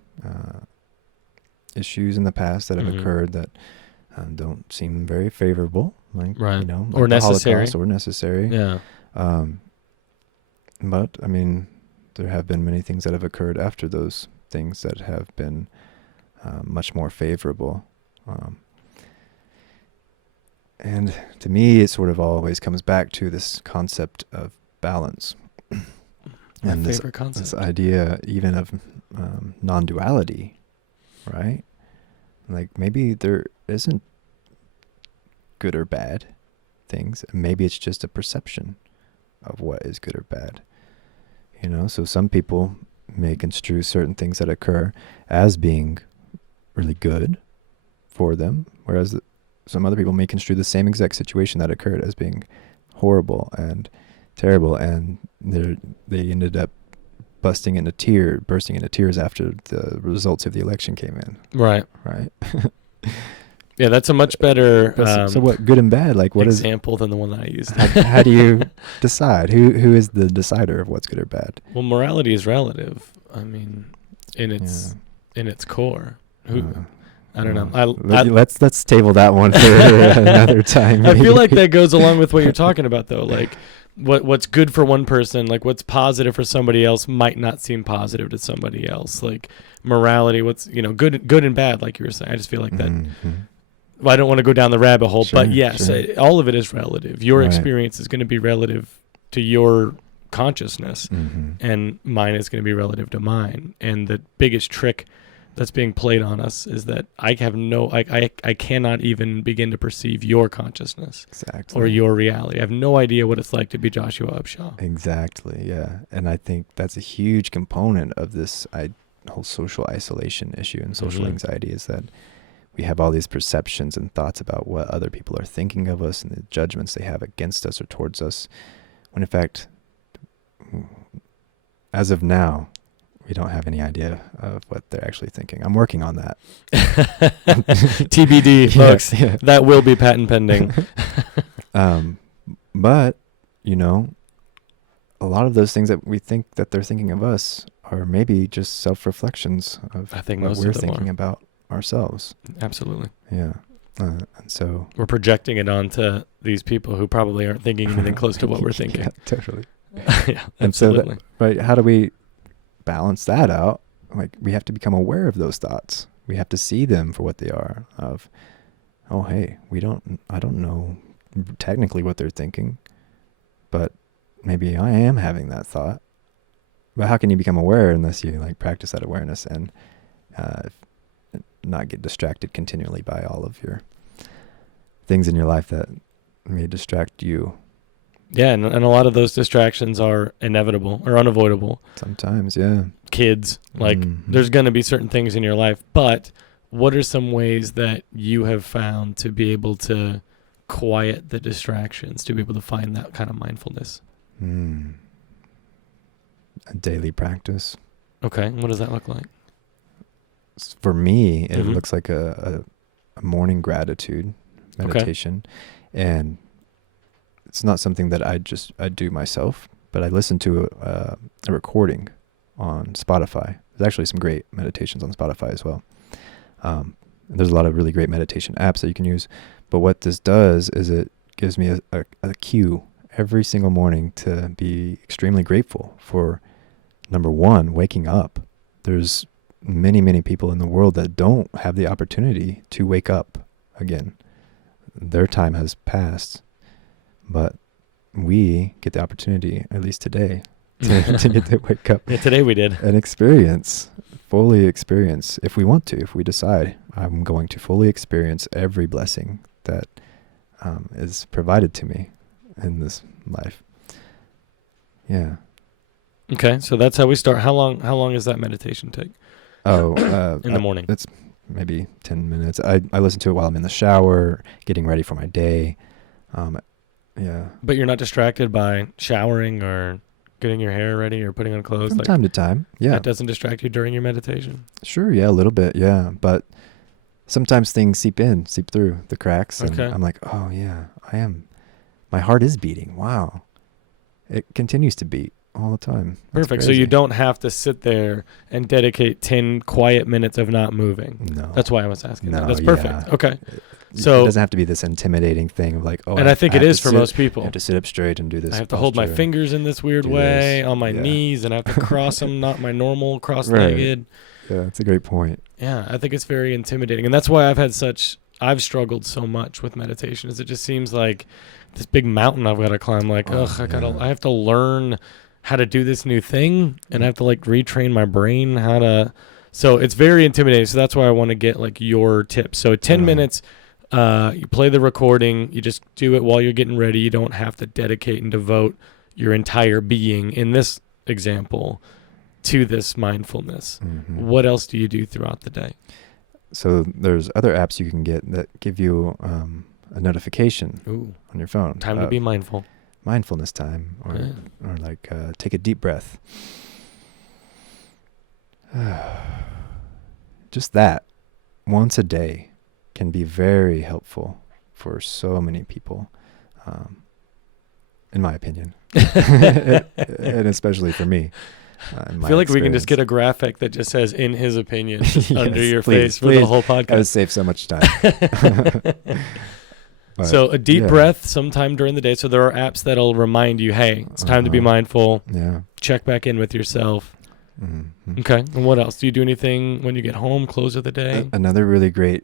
issues in the past that have occurred that don't seem very favorable, like, right, like or necessary. Holocaust, or necessary. Yeah. But, I mean, there have been many things that have occurred after those things that have been much more favorable. And to me, it sort of always comes back to this concept of balance. My and favorite concept. This idea even of non-duality, right? Like, maybe there isn't good or bad things. Maybe it's just a perception of what is good or bad. So some people may construe certain things that occur as being really good for them, whereas some other people may construe the same exact situation that occurred as being horrible and terrible, and they ended up bursting into tears after the results of the election came in. Right. Yeah, that's a much better so what, good and bad? Like, what example than the one that I used. How do you decide? Who is the decider of what's good or bad? Well, morality is relative. I mean, in its core. I don't know. Let's table that one for another time. I feel like that goes along with what you're talking about, though. Like, what's good for one person, like what's positive for somebody else, might not seem positive to somebody else. Like, morality, what's good and bad, like you were saying. I just feel like that. Mm-hmm. Well, I don't want to go down the rabbit hole, but yes, sure. All of it is relative. Your Right. experience is going to be relative to your consciousness, Mm-hmm. and mine is going to be relative to mine. And the biggest trick that's being played on us is that I cannot even begin to perceive your consciousness Exactly. or your reality. I have no idea what it's like to be Joshua Upshaw. Exactly, yeah. And I think that's a huge component of this whole social isolation issue and social anxiety, is that we have all these perceptions and thoughts about what other people are thinking of us and the judgments they have against us or towards us, when in fact, as of now, we don't have any idea of what they're actually thinking. I'm working on that. TBD, folks. Yeah. That will be patent pending. But, a lot of those things that we think that they're thinking of us are maybe just self-reflections of I think what most we're of them thinking are. about ourselves. Absolutely. Yeah. And so We're projecting it onto these people who probably aren't thinking anything close to what we're thinking. Yeah, totally. Yeah, And so absolutely. right, how do we balance that out? Like, we have to become aware of those thoughts. We have to see them for what they are. Of, oh, hey, I don't know technically what they're thinking, but maybe I am having that thought. But how can you become aware unless you like practice that awareness and not get distracted continually by all of your things in your life that may distract you? Yeah, and a lot of those distractions are inevitable or unavoidable. Sometimes, yeah. Kids, like there's going to be certain things in your life, but what are some ways that you have found to be able to quiet the distractions, to be able to find that kind of mindfulness? A daily practice. Okay, what does that look like? For me, it looks like a morning gratitude meditation. Okay. And it's not something that I do myself, but I listen to a recording on Spotify. There's actually some great meditations on Spotify as well. There's a lot of really great meditation apps that you can use. But what this does is it gives me a cue every single morning to be extremely grateful for, number one, waking up. There's many, many people in the world that don't have the opportunity to wake up again. Their time has passed, but we get the opportunity, at least today, to get to wake up. Yeah, today we did. And fully experience, if we want to, if we decide, I'm going to fully experience every blessing that is provided to me in this life. Yeah. Okay, so that's how we start. How long does that meditation take? In the morning. It's maybe 10 minutes. I listen to it while I'm in the shower, getting ready for my day. Yeah. But you're not distracted by showering or getting your hair ready or putting on clothes? From time to time, yeah. That doesn't distract you during your meditation? Sure, yeah, a little bit, yeah. But sometimes things seep through the cracks. And I'm like, oh, yeah, my heart is beating. Wow. It continues to beat all the time. That's perfect. crazy. So you don't have to sit there and dedicate 10 quiet minutes of not moving. No. That's why I was asking. No, that's perfect. Yeah. Okay. So it doesn't have to be this intimidating thing of like, oh, and I think it is for most people. I have to sit up straight and do this. I have to hold my fingers in this weird way on my knees, and I have to cross them, not my normal cross-legged. Right. Yeah, that's a great point. Yeah, I think it's very intimidating. And that's why I've struggled so much with meditation, is it just seems like this big mountain I've got to climb. Like, I have to learn how to do this new thing, and I have to like retrain my brain so it's very intimidating. So that's why I want to get like your tips. So 10 minutes, you play the recording, you just do it while you're getting ready. You don't have to dedicate and devote your entire being, in this example, to this mindfulness. What else do you do throughout the day? So there's other apps you can get that give you a notification on your phone. Time to be mindful. Mindfulness time, or like take a deep breath. Just that once a day can be very helpful for so many people, in my opinion, and especially for me. I feel like we can just get a graphic that just says "in his opinion" under your face for the whole podcast. That would save so much time. So a deep breath sometime during the day. So there are apps that'll remind you, hey, it's time to be mindful. Yeah. Check back in with yourself. Okay. And what else? Do you do anything when you get home, close of the day? Another really great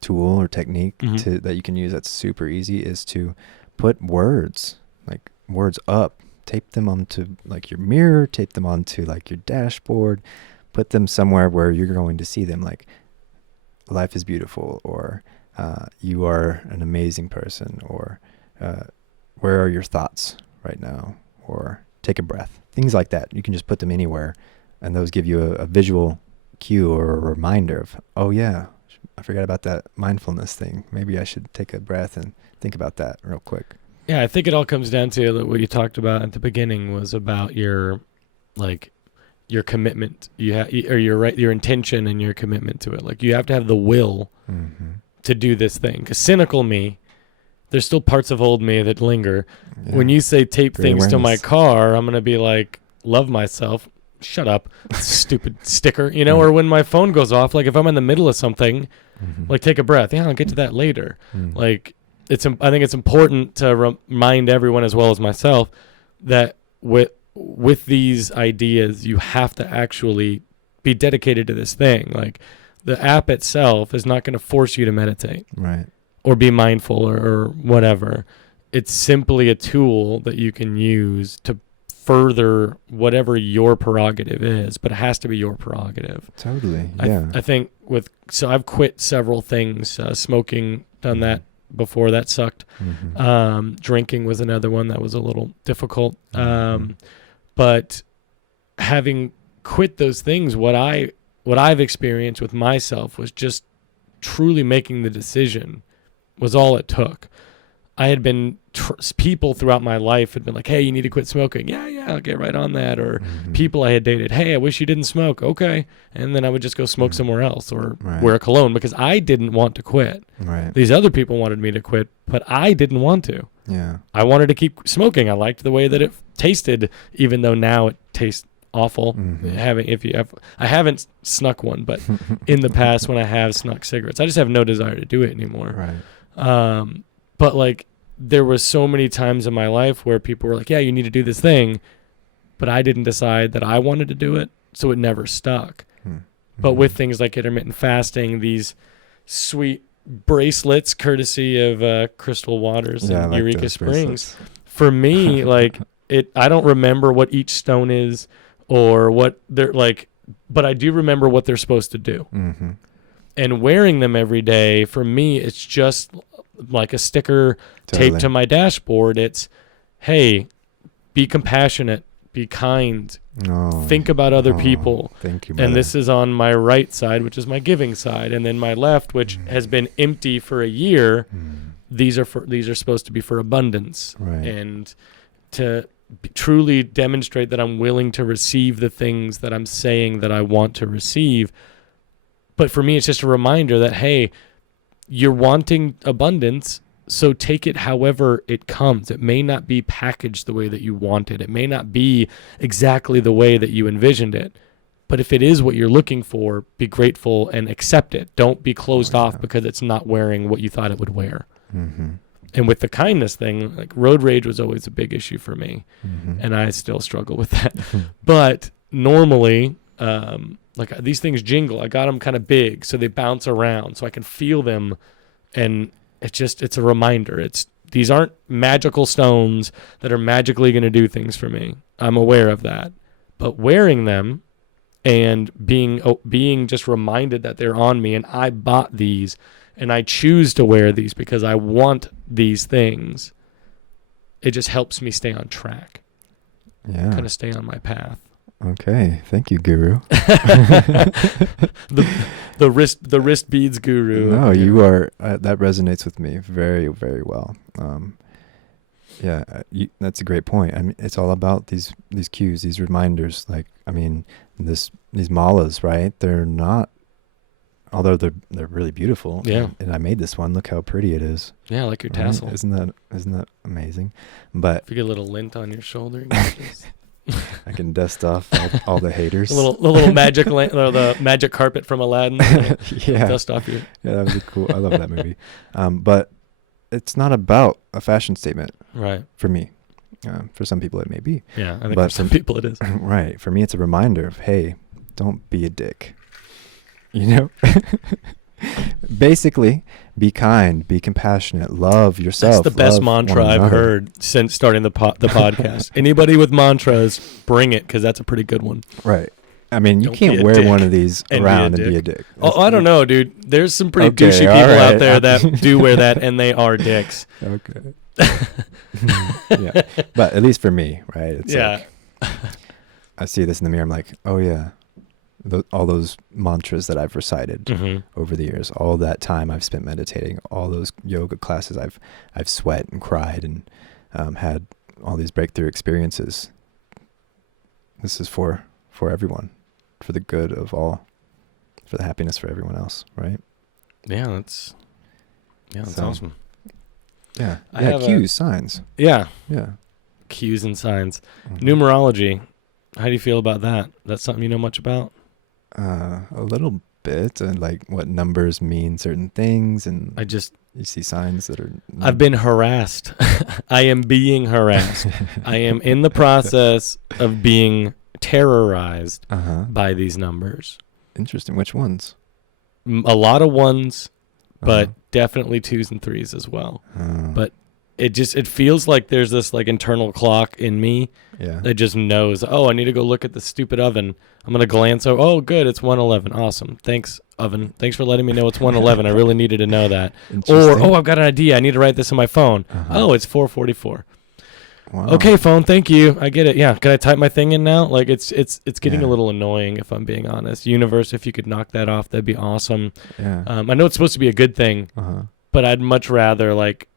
tool or technique that you can use that's super easy is to put words up, tape them onto like your mirror, tape them onto like your dashboard, put them somewhere where you're going to see them, like life is beautiful, or you are an amazing person, or where are your thoughts right now, or take a breath. Things like that. You can just put them anywhere, and those give you a visual cue or a reminder of, oh yeah, I forgot about that mindfulness thing. Maybe I should take a breath and think about that real quick. Yeah, I think it all comes down to what you talked about at the beginning was about your commitment. Your intention and your commitment to it. Like you have to have the will to do this thing. Because cynical me, there's still parts of old me that linger. Yeah. When you say tape things to my car, I'm going to be like, love myself. Shut up, stupid sticker, or when my phone goes off, like if I'm in the middle of something, like take a breath. Yeah, I'll get to that later. Like I think it's important to remind everyone as well as myself that with these ideas, you have to actually be dedicated to this thing. Like the app itself is not going to force you to meditate Right. or be mindful or whatever. It's simply a tool that you can use to further whatever your prerogative is, but it has to be your prerogative. Totally. Yeah. I think so I've quit several things, smoking, done that before, that sucked. Mm-hmm. Drinking was another one that was a little difficult. Mm-hmm. But having quit those things, what I've experienced with myself was just truly making the decision was all it took. I had been, people throughout my life had been like, hey, you need to quit smoking. Yeah, I'll get right on that. Or people I had dated, hey, I wish you didn't smoke. Okay. And then I would just go smoke somewhere else or wear a cologne because I didn't want to quit. Right. These other people wanted me to quit, but I didn't want to. Yeah. I wanted to keep smoking. I liked the way that it tasted, even though now it tastes awful. Mm-hmm. I haven't snuck one, but in the past when I have snuck cigarettes, I just have no desire to do it anymore. Right. But like there was so many times in my life where people were like, yeah, you need to do this thing, but I didn't decide that I wanted to do it, so it never stuck. Mm-hmm. But with things like intermittent fasting, these sweet bracelets courtesy of Crystal Waters and like Eureka those Springs, bracelets. for me, like I don't remember what each stone is or what they're like, but I do remember what they're supposed to do. Mm-hmm. And wearing them every day, for me, it's just like a sticker taped to my dashboard. It's, hey, be compassionate, be kind, think about other people. Thank you, and this is on my right side, which is my giving side, and then my left, which has been empty for a year. These are supposed to be for abundance, right. and to truly demonstrate that I'm willing to receive the things that I'm saying that I want to receive. But for me, it's just a reminder that, hey, you're wanting abundance, so take it however it comes. It may not be packaged the way that you want it. It may not be exactly the way that you envisioned it. But if it is what you're looking for, be grateful and accept it. Don't be closed off because it's not wearing what you thought it would wear. Mm-hmm. And with the kindness thing, like road rage was always a big issue for me. Mm-hmm. And I still struggle with that. But normally, like these things jingle. I got them kind of big, so they bounce around, so I can feel them, and it's a reminder. These aren't magical stones that are magically going to do things for me. I'm aware of that, but wearing them and being just reminded that they're on me, and I bought these, and I choose to wear these because I want these things. It just helps me stay on track. Yeah. Kind of stay on my path. Okay, thank you, Guru. the wrist beads guru. No, you are. That resonates with me very, very well. That's a great point. I mean, it's all about these cues, these reminders. Like, I mean, these malas, right? They're not. Although they're really beautiful. Yeah. And I made this one. Look how pretty it is. Yeah, like your Right? tassel. Isn't that amazing? But if you get a little lint on your shoulder, you can just I can dust off all the haters. the little magic or the magic carpet from Aladdin. Yeah. Dust off your. Yeah, that was cool. I love that movie. But it's not about a fashion statement, Right. for me. For some people, it may be. Yeah, I think But for some people it is. Right. For me, it's a reminder of, hey, don't be a dick. You know? Basically, be kind, be compassionate, love yourself. That's the best love mantra one I've another. heard since starting the podcast. Anybody with mantras, bring it, because that's a pretty good one. Right. I mean, you Don't be can't a wear dick one of these and be a around and be dick. a dick. Oh, I don't know, dude. There's some pretty Okay, douchey all people out right. there that do wear that, and they are dicks. Okay. Yeah. But at least for me, right? It's Yeah. like, I see this in the mirror. I'm like, oh, yeah. All those mantras that I've recited over the years, all that time I've spent meditating, all those yoga classes I've sweat and cried and had all these breakthrough experiences. This is for everyone, for the good of all, for the happiness for everyone else, right? Yeah, that's awesome. Yeah. I Yeah, have cues, signs. Yeah, Yeah. cues and signs. Mhm. Numerology. How do you feel about that? That's something you know much about? A little bit, and like what numbers mean certain things, and you see signs that are. I've been harassed. I am being harassed. I am in the process of being terrorized by these numbers. Interesting. Which ones? A lot of ones, but Uh-huh. definitely twos and threes as well. Oh. But it feels like there's this like internal clock in me Yeah. that just knows, oh, I need to go look at the stupid oven. I'm going to glance over. Oh, good. It's 111. Awesome. Thanks, oven. Thanks for letting me know it's 111. I really needed to know that. Or, Interesting. oh, I've got an idea. I need to write this on my phone. Uh-huh. Oh, it's 4:44. Wow. Okay, phone. Thank you. I get it. Yeah. Can I type my thing in now? Like it's getting a Yeah. little annoying if I'm being honest. Universe, if you could knock that off, that'd be awesome. Yeah. I know it's supposed to be a good thing, Uh-huh. but I'd much rather like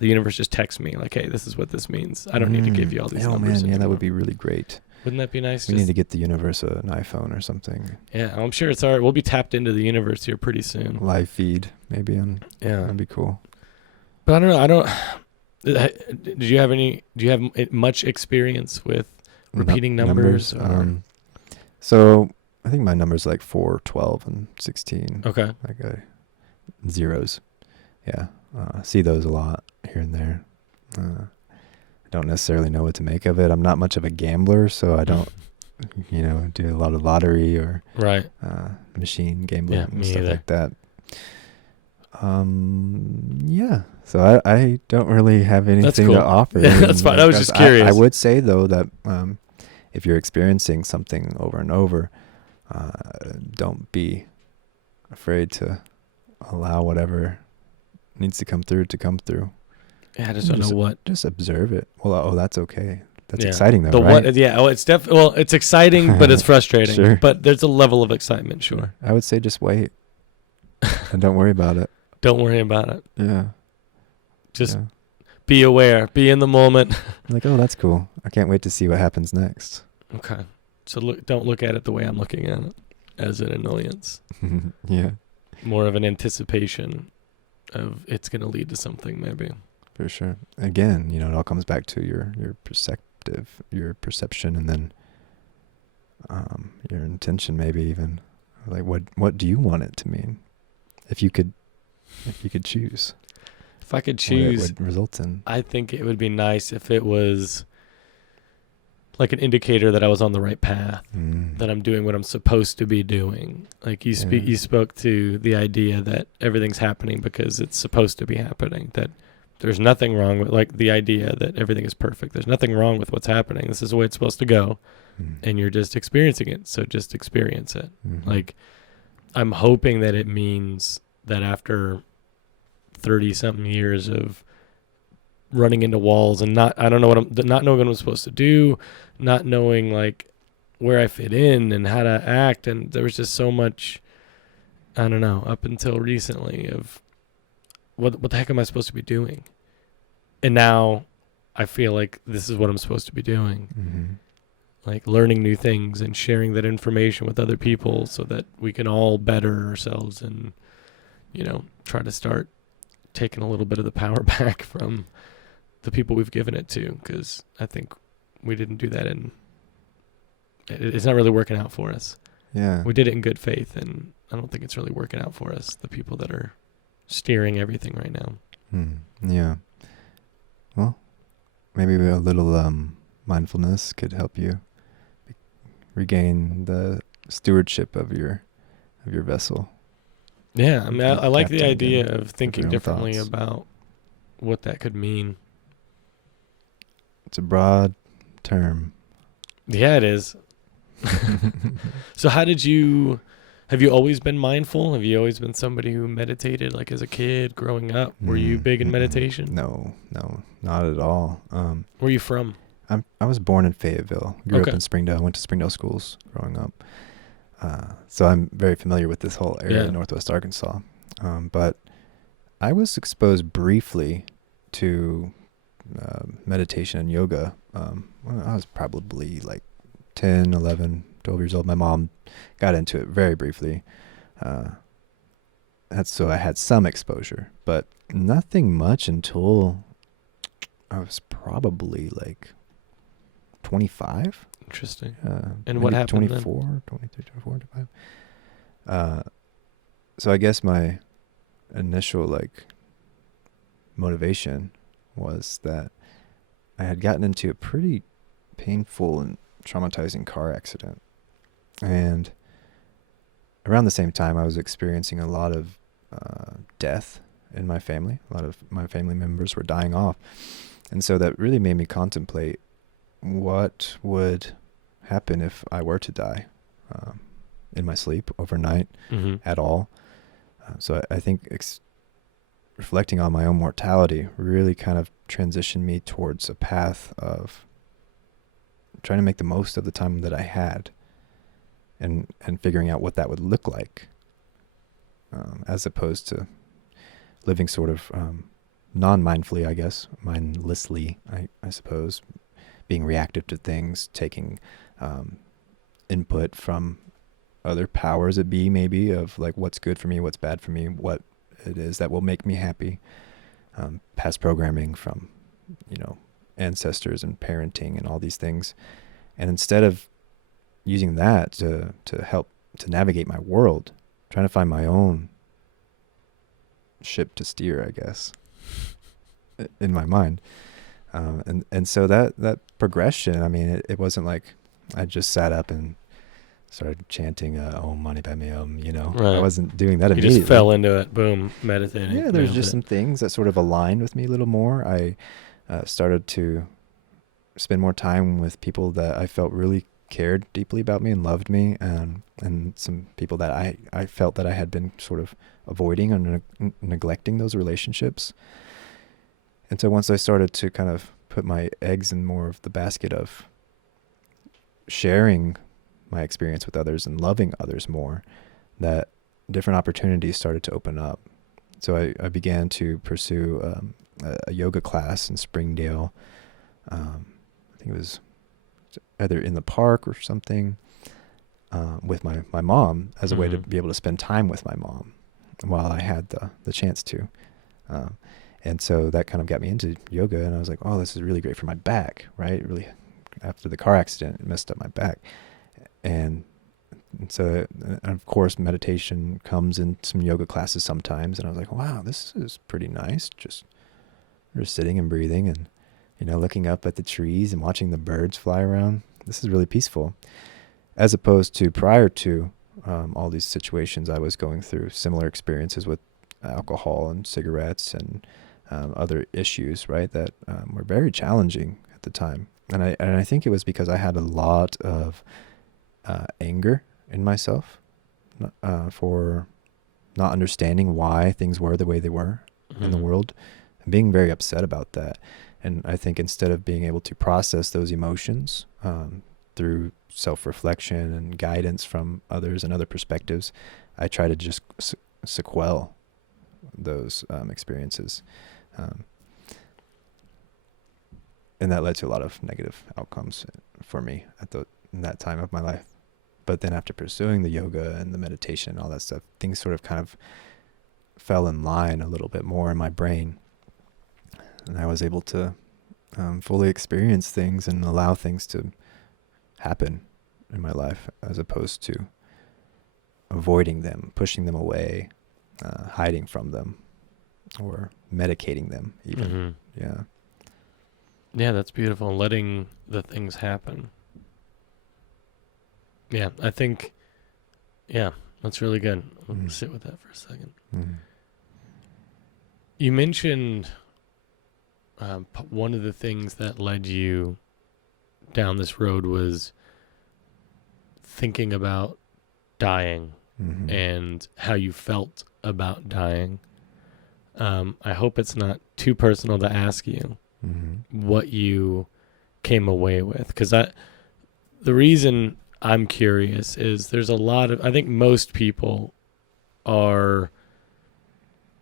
the universe just text me like, hey, this is what this means. I don't need to give you all these Oh numbers man, yeah, that anymore. would be really great. Wouldn't that be nice? We need to get the universe an iPhone or something. Yeah, I'm sure it's all right. We'll be tapped into the universe here pretty soon. Live feed, maybe. Yeah. That'd be cool. But I don't know. Do you have much experience with repeating numbers? Or? So I think my number's like 4, 12, and 16. Okay. Like zeros. Yeah. See those a lot here and there. I don't necessarily know what to make of it. I'm not much of a gambler, so I don't, do a lot of lottery or right. Machine gambling Yeah, and me stuff either. like that. Yeah. So I don't really have anything cool. to offer. Yeah, that's fine. I was just curious. I would say though that if you're experiencing something over and over, don't be afraid to allow whatever needs to come through. Yeah, I just don't know what. Just observe it. Well, that's okay. That's Yeah. exciting though, The right? what? Yeah. Oh, it's it's exciting, but it's frustrating. Sure. But there's a level of excitement. Sure. I would say just wait and don't worry about it. Don't worry about it. Yeah. Just Yeah. be aware. Be in the moment. Like, oh, that's cool. I can't wait to see what happens next. Okay. So don't look at it the way I'm looking at it, as an annoyance. Yeah, More of an anticipation of it's going to lead to something maybe. for sure. Again, it all comes back to your your perception, and then your intention, maybe even. Like, what do you want it to mean? If you could choose. If I could What choose, it would result in. I think it would be nice if it was like an indicator that I was on the right path, that I'm doing what I'm supposed to be doing. Like you spoke to the idea that everything's happening because it's supposed to be happening, that there's nothing wrong with, like, the idea that everything is perfect. There's nothing wrong with what's happening. This is the way it's supposed to go, and you're just experiencing it. So just experience it. Mm-hmm. Like, I'm hoping that it means that after 30-something years of running into walls and not knowing what I'm supposed to do, not knowing like where I fit in and how to act, and there was just so much, I don't know, up until recently of what the heck am I supposed to be doing? And now I feel like this is what I'm supposed to be doing. Mm-hmm. Like learning new things and sharing that information with other people so that we can all better ourselves and, try to start taking a little bit of the power back from the people we've given it to, because I think we didn't do that, and it's not really working out for us. Yeah. We did it in good faith, and I don't think it's really working out for us, the people that are steering everything right now. Yeah. Well, maybe a little mindfulness could help you regain the stewardship of your vessel. Yeah, I mean, I like the Captain idea again of thinking of your own differently thoughts. about what that could mean. It's a broad term. Yeah, it is. So have you always been mindful? Have you always been somebody who meditated, like as a kid growing up? Were you big in meditation? No, not at all. Where are you from? I was born in Fayetteville. Grew up in Springdale. Went to Springdale schools growing up. So I'm very familiar with this whole area of Northwest Arkansas. But I was exposed briefly to meditation and yoga. When I was probably like 10, 11, 12 years old. My mom got into it very briefly. So I had some exposure, but nothing much until I was probably like 25. Interesting. And what happened 24, then? 23, 24, 25. So I guess my initial like motivation was that I had gotten into a pretty painful and traumatizing car accident. And around the same time, I was experiencing a lot of death in my family. A lot of my family members were dying off. And so that really made me contemplate what would happen if I were to die in my sleep overnight at all. So I think reflecting on my own mortality really kind of transitioned me towards a path of trying to make the most of the time that I had, and figuring out what that would look like, as opposed to living sort of non-mindfully, I guess, mindlessly, I suppose, being reactive to things, taking input from other powers that be, maybe, of like what's good for me, what's bad for me, what it is that will make me happy, past programming from, ancestors and parenting and all these things. And instead of using that to help to navigate my world, trying to find my own ship to steer, I guess, in my mind. And so that progression, I mean, it wasn't like I just sat up and started chanting Om Mani Padme Hum, Right. I wasn't doing that You immediately. just fell into it, boom, meditating. Yeah, there's just some things that sort of aligned with me a little more. I started to spend more time with people that I felt really cared deeply about me and loved me, and some people that I felt that I had been sort of avoiding and neglecting those relationships. And so once I started to kind of put my eggs in more of the basket of sharing my experience with others and loving others more, that different opportunities started to open up. So I began to pursue a yoga class in Springdale. I think it was either in the park or something, with my mom, as a way to be able to spend time with my mom while I had the chance to. And so that kind of got me into yoga, and I was like, oh, this is really great for my back, right? Really, after the car accident, it messed up my back. And so, of course, meditation comes in some yoga classes sometimes, and I was like, wow, this is pretty nice. Just sitting and breathing and, looking up at the trees and watching the birds fly around. This is really peaceful. As opposed to prior to all these situations, I was going through similar experiences with alcohol and cigarettes and other issues, right, that were very challenging at the time. And I think it was because I had a lot of anger in myself for not understanding why things were the way they were in the world, and being very upset about that. And I think instead of being able to process those emotions through self-reflection and guidance from others and other perspectives, I try to just sequel those experiences. And that led to a lot of negative outcomes for me in that time of my life. But then after pursuing the yoga and the meditation and all that stuff, things sort of kind of fell in line a little bit more in my brain. And I was able to fully experience things and allow things to happen in my life, as opposed to avoiding them, pushing them away, hiding from them, or medicating them even. Yeah. Yeah, that's beautiful. Letting the things happen. Yeah, I think, that's really good. We'll sit with that for a second. You mentioned one of the things that led you down this road was thinking about dying and how you felt about dying. I hope it's not too personal to ask you what you came away with, because the reason I'm curious is there's a lot of, I think most people are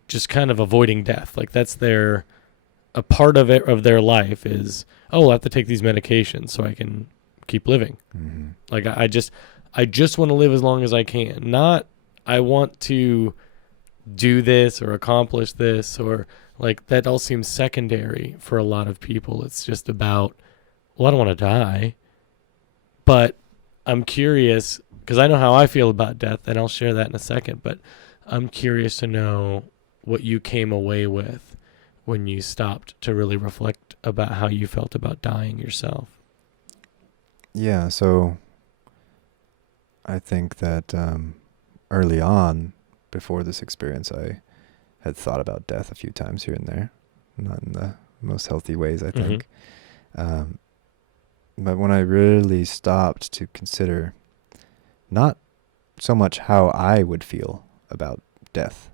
just kind of avoiding death. Like that's a part of it, of their life is, oh, I have to take these medications so I can keep living. Like I just want to live as long as I can. Not I want to do this or accomplish this, or like that all seems secondary for a lot of people. It's just about, well, I don't want to die. But I'm curious, because I know how I feel about death, and I'll share that in a second, but I'm curious to know what you came away with when you stopped to really reflect about how you felt about dying yourself. Yeah, so I think that early on, before this experience, I had thought about death a few times here and there, not in the most healthy ways, I think. But when I really stopped to consider not so much how I would feel about death,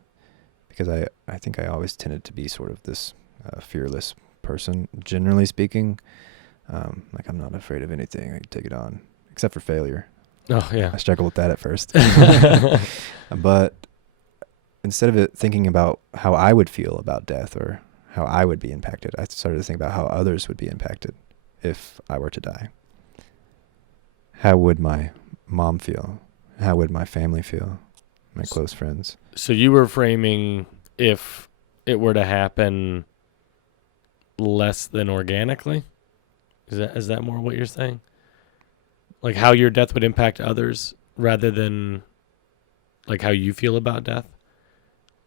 because I think I always tended to be sort of this fearless person, generally speaking. Like, I'm not afraid of anything. I can take it on, except for failure. Oh, yeah. I struggled with that at first. But instead of thinking about how I would feel about death or how I would be impacted, I started to think about how others would be impacted if I were to die. How would my mom feel? How would my family feel? My close friends. So you were framing if it were to happen less than organically? Is that more what you're saying? Like how your death would impact others rather than like how you feel about death?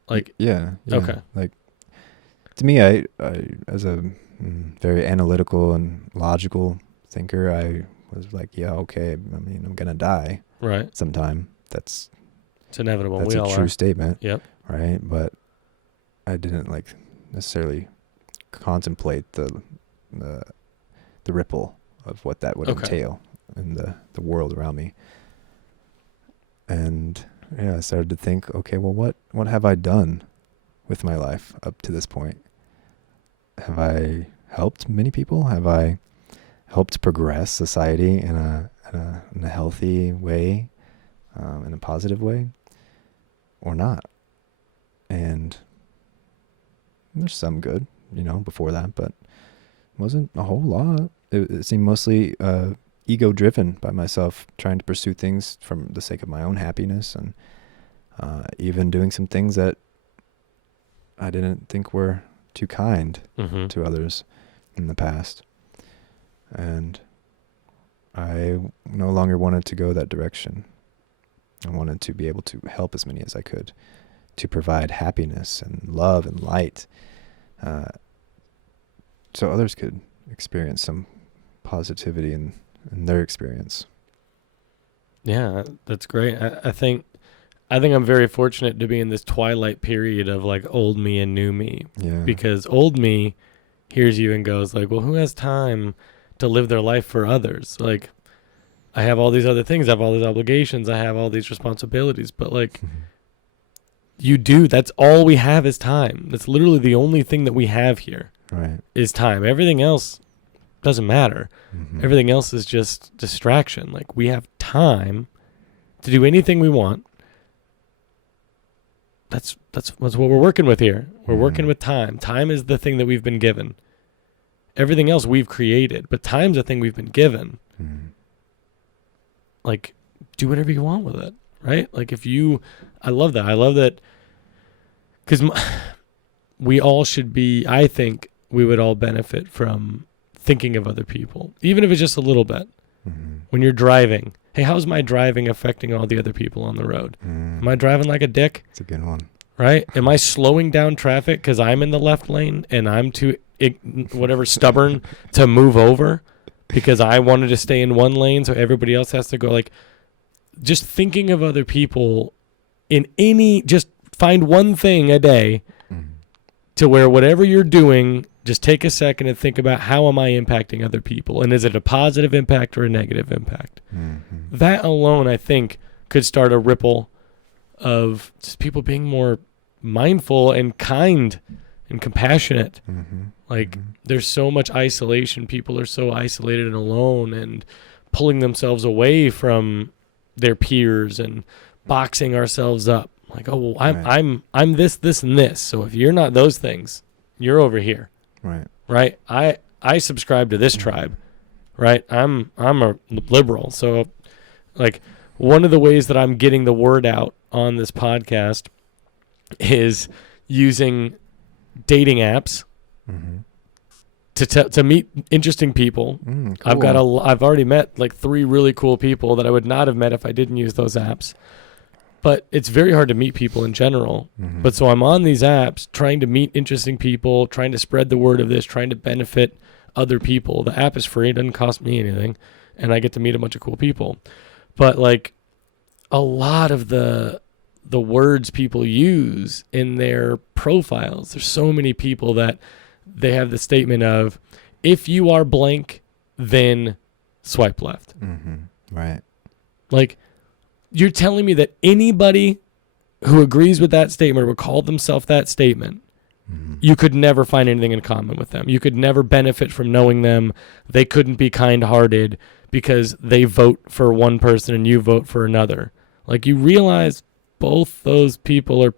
Like yeah. Okay. Like, to me, I as a very analytical and logical thinker, I was like, yeah, okay, I mean, I'm gonna die Right. sometime. It's inevitable. That's We a all true are. statement. Yep. Right? But I didn't like necessarily contemplate the ripple of what that would entail in the world around me. And yeah, I started to think, okay, well, what have I done with my life up to this point? Have I helped many people? Have I helped progress society in a healthy way, in a positive way, or not? And there's some good, before that, but wasn't a whole lot. It seemed mostly ego-driven by myself, trying to pursue things from the sake of my own happiness, and even doing some things that I didn't think were too kind to others in the past. And I no longer wanted to go that direction. I wanted to be able to help as many as I could, to provide happiness and love and light, so others could experience some positivity in their experience. Yeah, that's great. I think I'm very fortunate to be in this twilight period of like old me and new me. Yeah. Because old me hears you and goes like, well, who has time to live their life for others? Like, I have all these other things. I have all these obligations. I have all these responsibilities. But like, you do. That's all we have is time. That's literally the only thing that we have here. Right. Is time. Everything else doesn't matter. Everything else is just distraction. Like, we have time to do anything we want. That's what we're working with here. We're working with time. Time is the thing that we've been given. Everything else we've created, but time's the thing we've been given. Like, do whatever you want with it, right? Like, I love that. I love that because we all should be, I think we would all benefit from thinking of other people, even if it's just a little bit. When you're driving, hey, how's my driving affecting all the other people on the road? Am I driving like a dick? It's a good one. Right? Am I slowing down traffic because I'm in the left lane and I'm too stubborn to move over because I wanted to stay in one lane so everybody else has to go? Like, just thinking of other people just find one thing a day to where whatever you're doing, just take a second and think about how am I impacting other people? And is it a positive impact or a negative impact? That alone, I think, could start a ripple of just people being more mindful and kind and compassionate. Like, there's so much isolation. People are so isolated and alone and pulling themselves away from their peers and boxing ourselves up. Like, oh, well, I'm this, and this. So if you're not those things, you're over here. Right. I subscribe to this tribe. Right. I'm a liberal. So, like, one of the ways that I'm getting the word out on this podcast is using dating apps to meet interesting people. Cool. I've already met like 3 really cool people that I would not have met if I didn't use those apps. But it's very hard to meet people in general. But so I'm on these apps trying to meet interesting people, trying to spread the word of this, trying to benefit other people. The app is free. It doesn't cost me anything. And I get to meet a bunch of cool people. But like, a lot of the the words people use in their profiles. There's so many people that they have the statement of, if you are blank, then swipe left. Right. Like, you're telling me that anybody who agrees with that statement or would call themselves that statement, you could never find anything in common with them. You could never benefit from knowing them. They couldn't be kind-hearted because they vote for one person and you vote for another. Like, you realize both those people are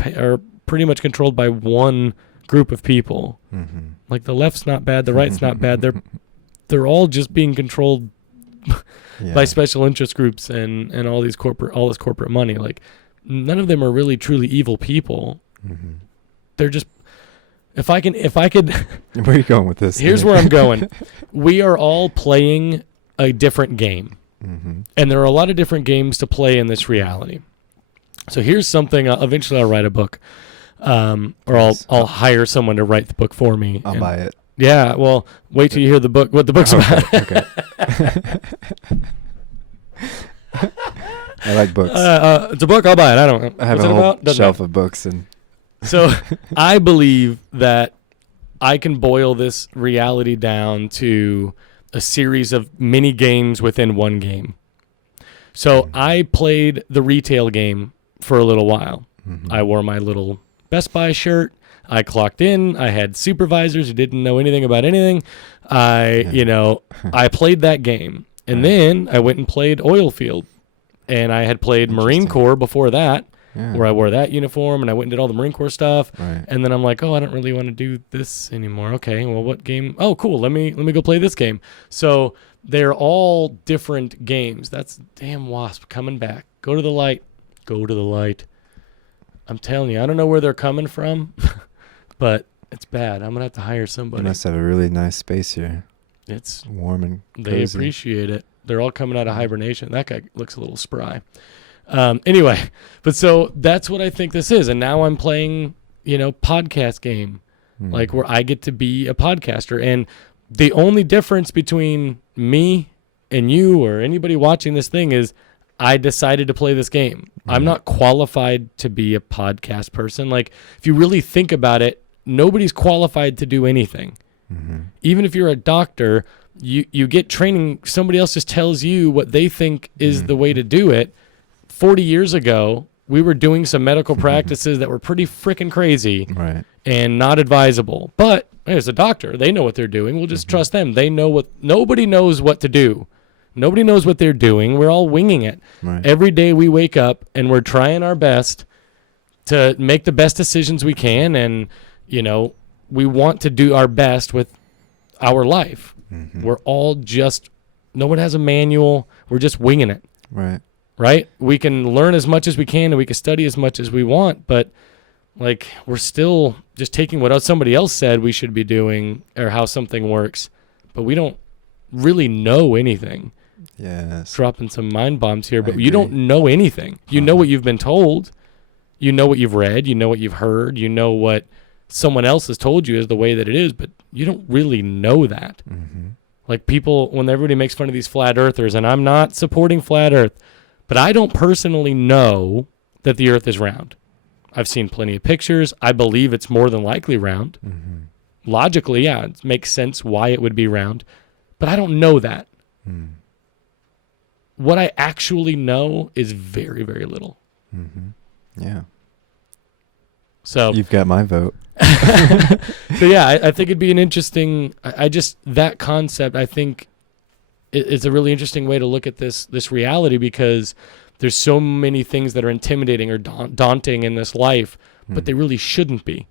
pretty much controlled by one group of people. Like, the left's not bad, the right's not bad. They're all just being controlled by special interest groups and all this corporate money. Like, none of them are really truly evil people. They're just, if I could Where are you going with this? Here's where I'm going. We are all playing a different game. And there are a lot of different games to play in this reality. So here's something, eventually I'll write a book, or I'll hire someone to write the book for me. I'll buy it. Yeah, well, wait till you hear what the book's about. Okay. I like books. It's a book, I'll buy it. I don't know. I have What's a it whole about? shelf of books. So I believe that I can boil this reality down to a series of mini games within one game. So I played the retail game for a little while. I wore my little Best Buy shirt. I clocked in. I had supervisors who didn't know anything about anything. I played that game. And then I went and played oil field. And I had played Marine Corps before that, where I wore that uniform and I went and did all the Marine Corps stuff. And then I'm like, oh, I don't really want to do this anymore. Okay, well, what game? Oh, cool. Let me go play this game. So they're all different games. That's damn wasp coming back. Go to the light. Go to the light. I'm telling you, I don't know where they're coming from, but it's bad. I'm going to have to hire somebody. You must have a really nice space here. It's warm and cozy. They appreciate it. They're all coming out of hibernation. That guy looks a little spry. Anyway, but so that's what I think this is. And now I'm playing, podcast game, like where I get to be a podcaster. And the only difference between me and you or anybody watching this thing is I decided to play this game. I'm not qualified to be a podcast person. Like, if you really think about it, nobody's qualified to do anything. Even if you're a doctor, you get training. Somebody else just tells you what they think is the way to do it. 40 years ago, we were doing some medical practices that were pretty freaking crazy and not advisable. But as a doctor, they know what they're doing. We'll just trust them. They know nobody knows what to do. Nobody knows what they're doing. We're all winging it. Every day we wake up and we're trying our best to make the best decisions we can. And, we want to do our best with our life. We're all no one has a manual. We're just winging it. Right? We can learn as much as we can and we can study as much as we want, but like, we're still just taking what somebody else said we should be doing or how something works, but we don't really know anything. Dropping some mind bombs here, but you don't know anything. You know what you've been told. You know what you've read. You know what you've heard. You know what someone else has told you is the way that it is, but you don't really know that. Like, people, when everybody makes fun of these flat earthers, and I'm not supporting flat earth, but I don't personally know that the earth is round. I've seen plenty of pictures. I believe it's more than likely round. Logically, yeah, it makes sense why it would be round, but I don't know that. What I actually know is very, very little. So you've got my vote. So yeah, I think it'd be an interesting, that concept, I think it's a really interesting way to look at this reality, because there's so many things that are intimidating or daunting in this life, but they really shouldn't be,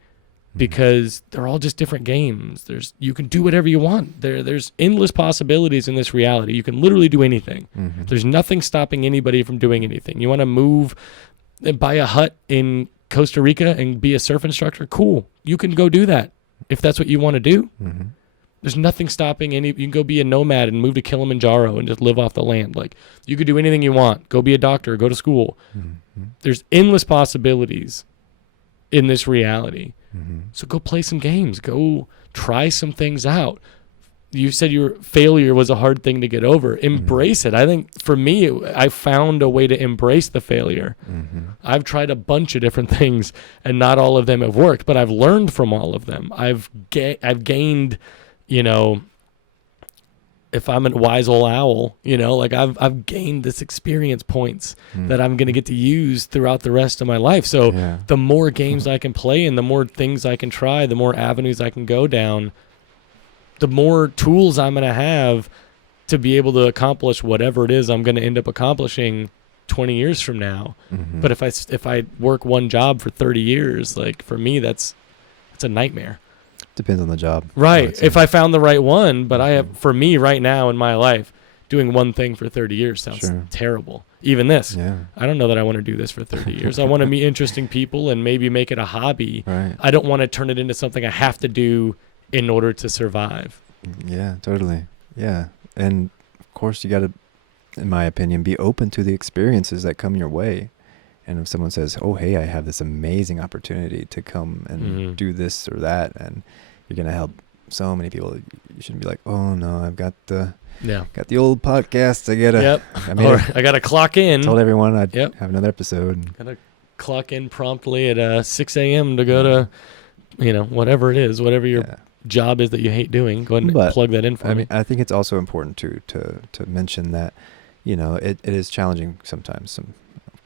because they're all just different games. You can do whatever you want. There's endless possibilities in this reality. You can literally do anything. There's nothing stopping anybody from doing anything. You want to move and buy a hut in Costa Rica and be a surf instructor? Cool. You can go do that if that's what you want to do. There's nothing stopping you can go be a nomad and move to Kilimanjaro and just live off the land. Like, you could do anything you want. Go be a doctor, go to school. There's endless possibilities in this reality. So go play some games. Go try some things out. you said your failure was a hard thing to get over. Embrace it. I think for me, I found a way to embrace the failure. I've tried a bunch of different things, and not all of them have worked, but I've learned from all of them. I've gained, you know, if I'm a wise old owl, you know, like I've gained this experience points that I'm going to get to use throughout the rest of my life. So the more games I can play and the more things I can try, the more avenues I can go down, the more tools I'm going to have to be able to accomplish whatever it is I'm going to end up accomplishing 20 years from now. But if I work one job for 30 years, like for me, it's a nightmare. Depends on the job. Right. If I found the right one, but I have, for me right now in my life, doing one thing for 30 years sounds terrible. Even this. I don't know that I want to do this for 30 years. I want to meet interesting people and maybe make it a hobby. I don't want to turn it into something I have to do in order to survive. Yeah, totally. Yeah. And of course you got to, in my opinion, be open to the experiences that come your way. And if someone says, oh, hey, I have this amazing opportunity to come and do this or that, and you're going to help so many people, you shouldn't be like, oh no, I've got the old podcast. I got to clock in. Told everyone I'd have another episode. Got to clock in promptly at 6 a.m. to go to, you know, whatever it is, whatever your job is that you hate doing. Go ahead and plug that in for me. I mean, I think it's also important to mention that, you know, it is challenging sometimes.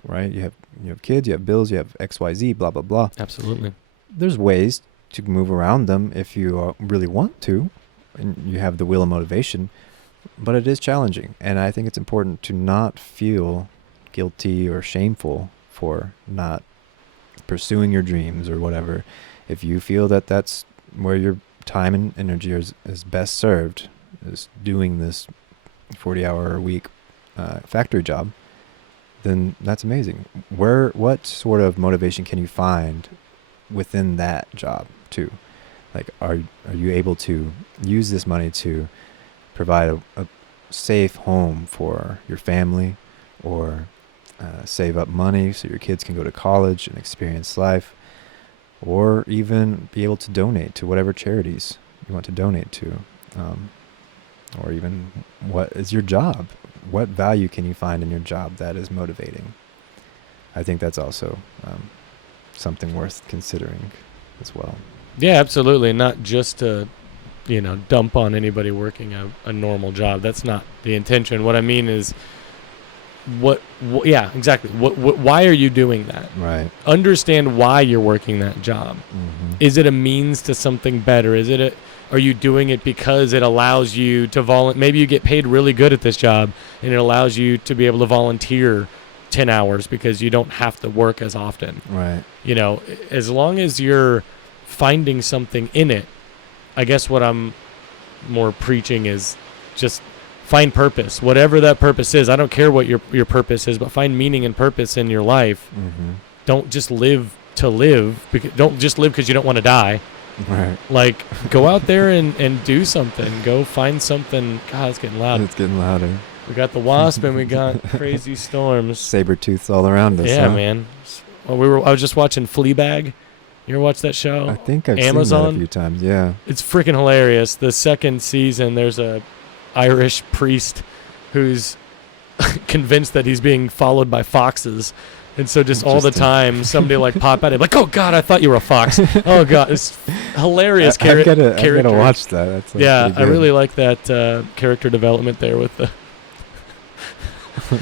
Right? You have kids, you have bills, you have XYZ, blah, blah, blah. Absolutely. There's ways to move around them if you really want to, and you have the will and motivation, but it is challenging. And I think it's important to not feel guilty or shameful for not pursuing your dreams or whatever. If you feel that that's where your time and energy is best served, is doing this 40-hour-a-week factory job, then that's amazing. What sort of motivation can you find within that job too? Like, are you able to use this money to provide a safe home for your family, or save up money so your kids can go to college and experience life, or even be able to donate to whatever charities you want to donate to, or even what is your job? What value can you find in your job that is motivating? I think that's also something worth considering as well. Yeah, absolutely. Not just to, you know, dump on anybody working a normal job. That's not the intention. What I mean is, yeah, exactly. Why are you doing that? Right. Understand why you're working that job. Is it a means to something better? Are you doing it because it allows you to maybe you get paid really good at this job and it allows you to be able to volunteer 10 hours because you don't have to work as often. Right. You know, as long as you're finding something in it, I guess what I'm more preaching is just find purpose, whatever that purpose is. I don't care what your purpose is, but find meaning and purpose in your life. Don't just live to live. Don't just live because you don't want to die. Right. Like, go out there and do something. Go find something. God, it's getting loud. It's getting louder. We got the wasp and we got crazy storms. Saber-tooths all around us. Yeah, huh? man. Well, I was just watching Fleabag. You ever watch that show? I think I've Amazon? seen that a few times, yeah. It's freaking hilarious. The second season, there's a Irish priest who's convinced that he's being followed by foxes. And so just all the time, somebody like pop at him, like, oh, God, I thought you were a fox. Oh, God. It's hilarious. I've got to watch that. That's yeah, I really like that character development there with the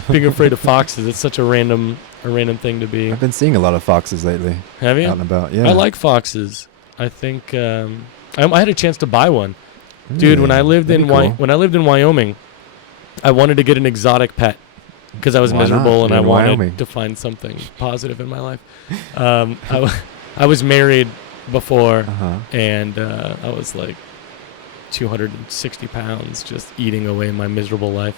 being afraid of foxes. It's such a random thing to be. I've been seeing a lot of foxes lately. Have you? Out and about, yeah. I like foxes. I think I had a chance to buy one. Really? Dude, when I lived in Wyoming, I wanted to get an exotic pet because I was miserable and I wanted to find something positive in my life. I was married before, and I was like 260 pounds just eating away my miserable life.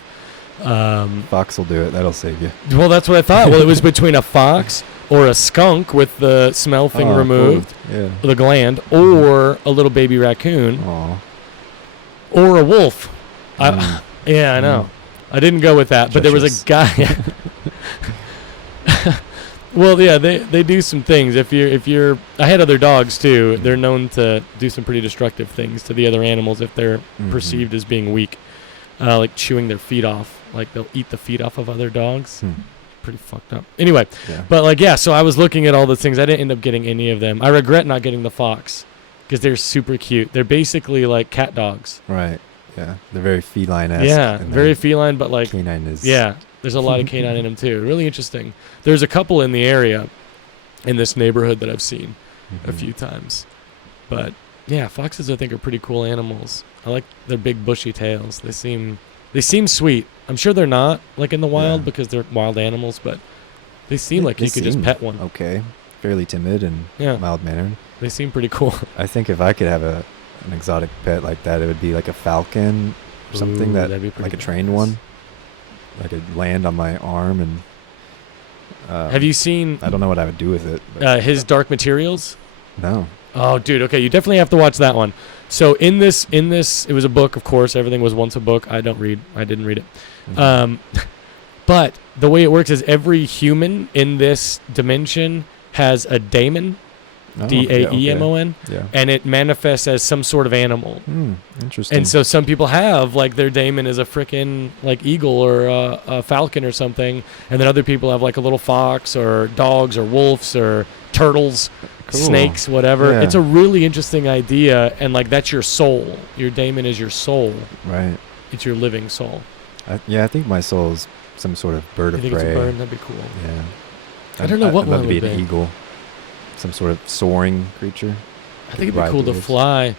Fox will do it. That'll save you. Well, that's what I thought. Well, it was between a fox or a skunk with the smell thing removed, the gland, or a little baby raccoon, or a wolf. I know. I didn't go with that, but there was a guy. Well, yeah, they do some things. If you're, I had other dogs too. They're known to do some pretty destructive things to the other animals if they're perceived as being weak, like chewing their feet off. Like they'll eat the feet off of other dogs. Pretty fucked up. Anyway, but like so I was looking at all the things. I didn't end up getting any of them. I regret not getting the fox because they're super cute. They're basically like cat dogs. Right. Yeah. They're very feline-esque. Yeah, very feline, but like canine is. Yeah. There's a lot of canine in them too. Really interesting. There's a couple in the area, in this neighborhood that I've seen a few times. But yeah, foxes I think are pretty cool animals. I like their big bushy tails. They seem sweet. I'm sure they're not like in the wild because they're wild animals, but they seem like you could just pet one. Okay, fairly timid and mild mannered. They seem pretty cool. I think if I could have an exotic pet like that, it would be like a falcon or something that'd be like a trained one. I could land on my arm and. Have you seen? I don't know what I would do with it. His Dark Materials? No. Oh, dude. Okay, you definitely have to watch that one. So in this, it was a book, of course. Everything was once a book. I didn't read it. But the way it works is every human in this dimension has a daemon. Daemon, and it manifests as some sort of animal. Interesting. And so some people have like their daemon is a frickin' like eagle or a falcon or something, and then other people have like a little fox or dogs or wolves or turtles, snakes, whatever. Yeah. It's a really interesting idea, and like that's your soul. Your daemon is your soul. Right. It's your living soul. I think my soul is some sort of bird of prey. You think it's a bird? That'd be cool. Yeah. I don't know what I'd one love would to be an eagle. Some sort of soaring creature. I think it'd be cool to fly.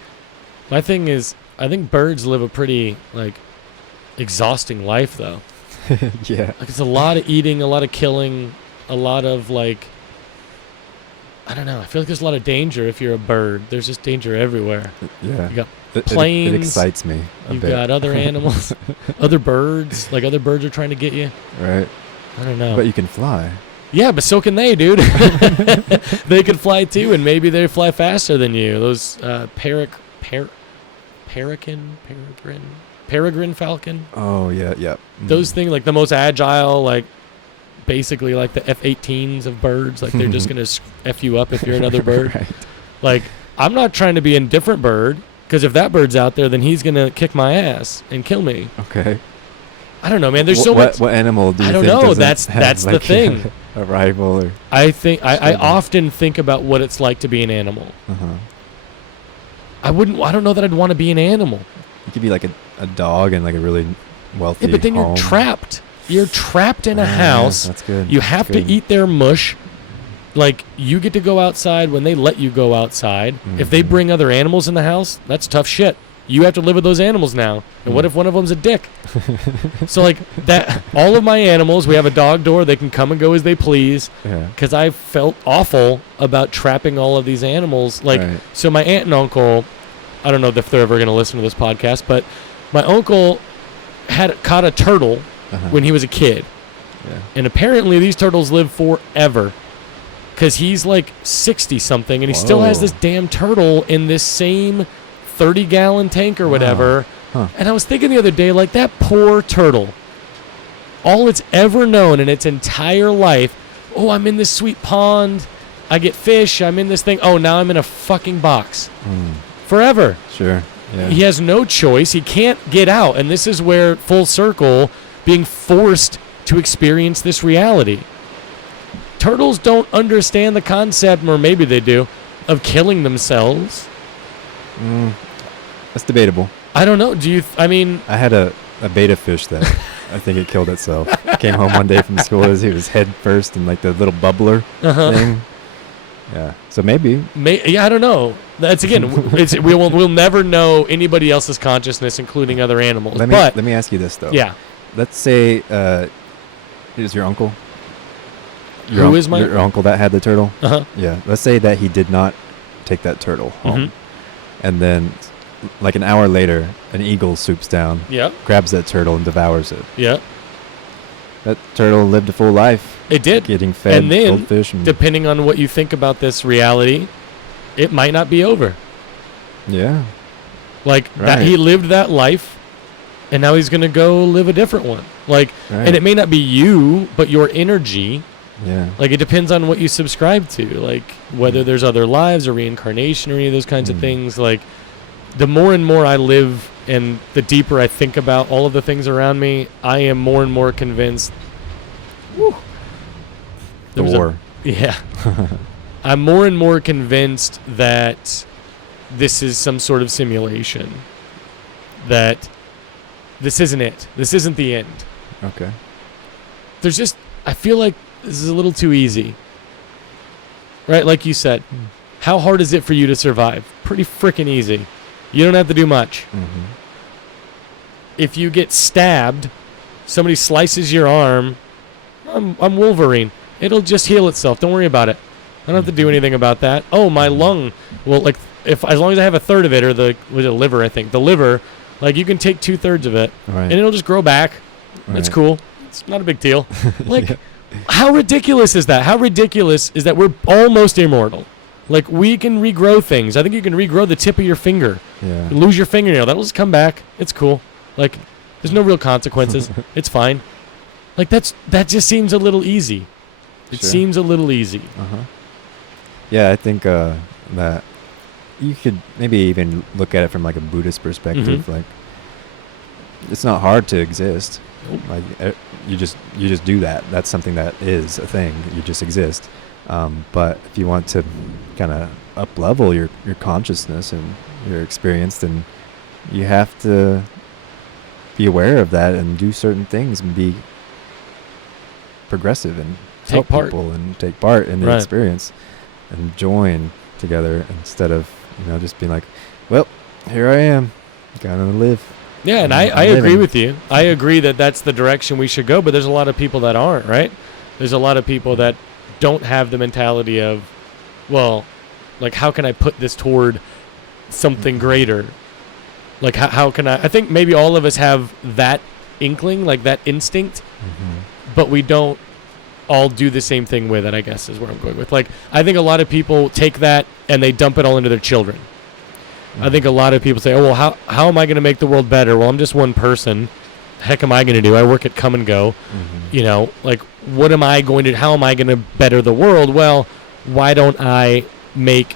My thing is, I think birds live a pretty like exhausting life though. Yeah. Like it's a lot of eating, a lot of killing, a lot of like, I don't know. I feel like there's a lot of danger if you're a bird. There's just danger everywhere. Yeah. You got planes. It excites me. You've got other animals, other birds. Like other birds are trying to get you. Right. I don't know. But you can fly. Yeah, but so can they, dude. They can fly too, and maybe they fly faster than you. Those peregrine falcon. Oh yeah. Those things, like the most agile, like basically like the F-18s of birds. Like they're just gonna F you up if you're another bird. Right. Like I'm not trying to be a different bird, because if that bird's out there, then he's gonna kick my ass and kill me. Okay. I don't know, man. There's so much. What animal do you think? I don't know. That's the like thing. A rival or. I think I often think about what it's like to be an animal. I don't know that I'd want to be an animal. You could be like a dog in like a really wealthy. Yeah, but then home. you're trapped. You're trapped in a house. That's good. You have to eat their mush. Like you get to go outside when they let you go outside. If they bring other animals in the house, that's tough shit. You have to live with those animals now. And what if one of them's a dick? So like that, all of my animals, we have a dog door. They can come and go as they please. Because I felt awful about trapping all of these animals. Like, so my aunt and uncle, I don't know if they're ever going to listen to this podcast, but my uncle had caught a turtle when he was a kid. And apparently these turtles live forever. Because he's like 60 something and he still has this damn turtle in this same 30-gallon tank or whatever. And I was thinking the other day, like, that poor turtle, all it's ever known in its entire life, oh, I'm in this sweet pond, I get fish, I'm in this thing, oh, now I'm in a fucking box. Forever. Sure. Yeah. He has no choice. He can't get out. And this is where, full circle, being forced to experience this reality. Turtles don't understand the concept, or maybe they do, of killing themselves. That's debatable. I don't know. I mean... I had a betta fish that I think it killed itself. Came home one day from school as he was head first in like the little bubbler thing. Yeah. So maybe. Yeah, I don't know. That's again, we'll never know anybody else's consciousness, including other animals. Let me ask you this though. Yeah. Let's say it was your uncle. Your uncle that had the turtle? Yeah. Let's say that he did not take that turtle home. And then, like an hour later, an eagle swoops down, grabs that turtle and devours it. Yeah. That turtle lived a full life. It did. Getting fed and then, goldfish. Depending on what you think about this reality, it might not be over. Yeah. Like, that he lived that life, and now he's going to go live a different one. Like, and it may not be you, but your energy Yeah. Like, it depends on what you subscribe to, like whether there's other lives or reincarnation or any of those kinds of things. Like, the more and more I live and the deeper I think about all of the things around me, I am more and more convinced. The war. Yeah. I'm more and more convinced that this is some sort of simulation. That this isn't it. This isn't the end. Okay. I feel like this is a little too easy. Right? Like you said, how hard is it for you to survive? Pretty freaking easy. You don't have to do much. Mm-hmm. If you get stabbed, somebody slices your arm, I'm Wolverine. It'll just heal itself. Don't worry about it. I don't have to do anything about that. Oh, my lung. Well, like, as long as I have a third of it, or the liver, I think. The liver, like, you can take 2/3 of it, and it'll just grow back. Right. It's cool. It's not a big deal. Like, how ridiculous is that? How ridiculous is that we're almost immortal? Like, we can regrow things. I think you can regrow the tip of your finger. Yeah. You lose your fingernail. That'll just come back. It's cool. Like, there's no real consequences. It's fine. Like, that just seems a little easy. It seems a little easy. Uh-huh. Yeah, I think that you could maybe even look at it from like a Buddhist perspective. Mm-hmm. Like, it's not hard to exist. Nope. Like, you just do that. That's something that is a thing. You just exist. But if you want to kind of up-level your consciousness and your experience, then you have to be aware of that and do certain things and be progressive and help people and take part in the experience and join together instead of, just being like, well, here I am, gotta live. Yeah, and I agree with you. I agree that that's the direction we should go, but there's a lot of people that aren't, right? There's a lot of people that don't have the mentality of, well, like, how can I put this toward something greater? Like, how can I think maybe all of us have that inkling, like that instinct, but we don't all do the same thing with it, I guess, is where I'm going with. Like, I think a lot of people take that and they dump it all into their children. I think a lot of people say, oh, well, how am I going to make the world better? Well, I'm just one person. Heck am I going to do? I work at Come and Go. Like, what am I going to, how am I going to better the world? Well, why don't I make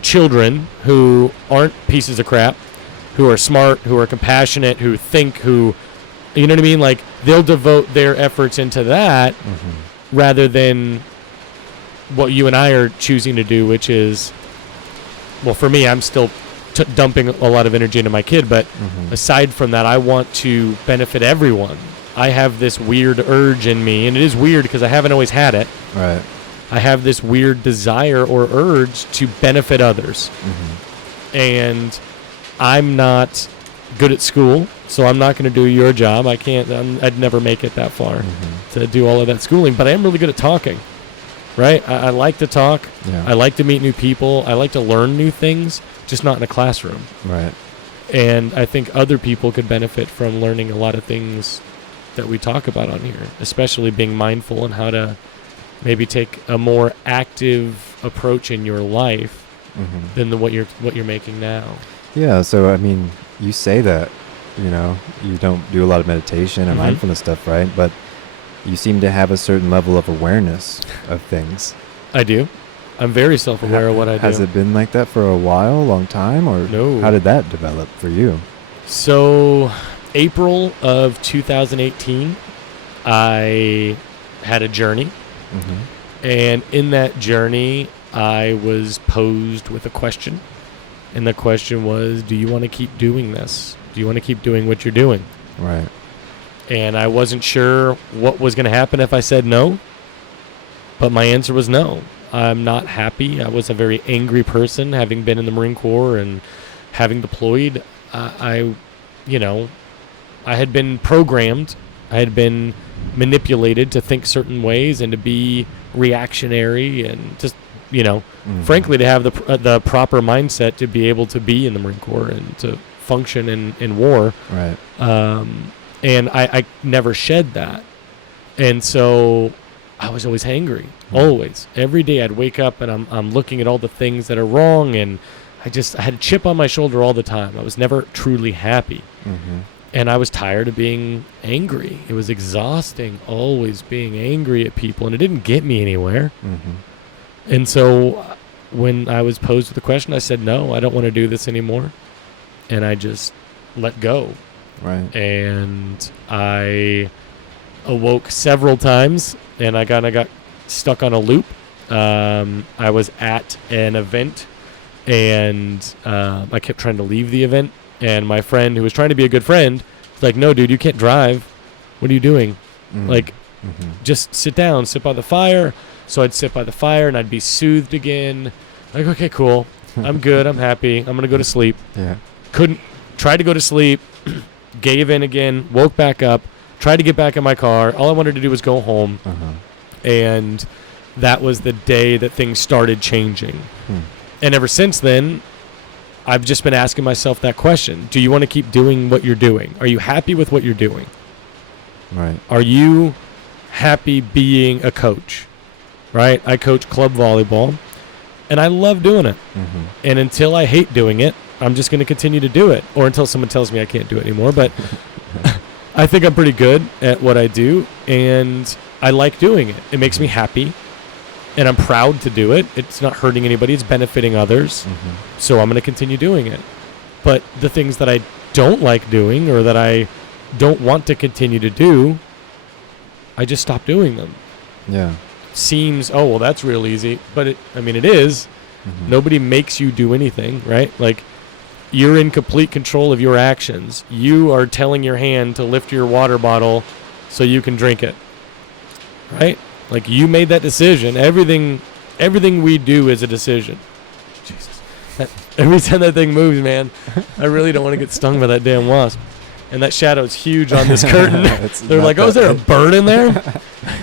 children who aren't pieces of crap, who are smart, who are compassionate, who think, who, you know what I mean? Like, they'll devote their efforts into that rather than what you and I are choosing to do, which is, well, for me, I'm still dumping a lot of energy into my kid, but aside from that, I want to benefit everyone. I have this weird urge in me, and it is weird because I haven't always had it. Right. I have this weird desire or urge to benefit others. And I'm not good at school, so I'm not going to do your job. I'd never make it that far to do all of that schooling, but I am really good at talking. Right? I like to talk. Yeah. I like to meet new people. I like to learn new things, just not in a classroom. Right. And I think other people could benefit from learning a lot of things that we talk about on here, especially being mindful and how to maybe take a more active approach in your life than what you're making now. Yeah, so I mean, you say that, you don't do a lot of meditation and mindfulness stuff, right? But you seem to have a certain level of awareness of things. I do. I'm very self-aware of what I do. Has it been like that for a while, long time, or no? How did that develop for you? So, April of 2018, I had a journey. And in that journey, I was posed with a question. And the question was, do you want to keep doing this? Do you want to keep doing what you're doing? Right. And I wasn't sure what was going to happen if I said no. But my answer was no. I'm not happy. I was a very angry person, having been in the Marine Corps and having deployed. I had been programmed. I had been manipulated to think certain ways and to be reactionary and just, frankly, to have the proper mindset to be able to be in the Marine Corps and to function in war. Right. And I never shed that. And so I was always angry, always. Every day I'd wake up and I'm looking at all the things that are wrong, and I had a chip on my shoulder all the time. I was never truly happy. And I was tired of being angry. It was exhausting, always being angry at people, and it didn't get me anywhere. Mm-hmm. And so when I was posed with the question, I said, no, I don't want to do this anymore. And I just let go. Right. And I awoke several times, and I kind of got stuck on a loop. I was at an event, and I kept trying to leave the event. And my friend, who was trying to be a good friend, was like, no, dude, you can't drive. What are you doing? Mm-hmm. Like, just sit down, sit by the fire. So I'd sit by the fire, and I'd be soothed again. Like, okay, cool. I'm good. I'm happy. I'm going to go to sleep. Yeah. Tried to go to sleep, gave in again, woke back up, tried to get back in my car. All I wanted to do was go home. Uh-huh. And that was the day that things started changing. And ever since then, I've just been asking myself that question. Do you want to keep doing what you're doing? Are you happy with what you're doing? Right. Are you happy being a coach? Right? I coach club volleyball, and I love doing it. Mm-hmm. And until I hate doing it, I'm just going to continue to do it, or until someone tells me I can't do it anymore. But I think I'm pretty good at what I do, and I like doing it. It makes me happy, and I'm proud to do it. It's not hurting anybody. It's benefiting others. Mm-hmm. So I'm going to continue doing it. But the things that I don't like doing, or that I don't want to continue to do, I just stop doing them. Yeah. Seems, oh, well, that's real easy. But it is. Mm-hmm. Nobody makes you do anything, right? Like, you're in complete control of your actions. You are telling your hand to lift your water bottle so you can drink it, right? Like, you made that decision. Everything we do is a decision. Jesus. Every time that thing moves, man, I really don't want to get stung by that damn wasp. And that shadow's huge on this curtain. They're like, oh, is there a bird in there?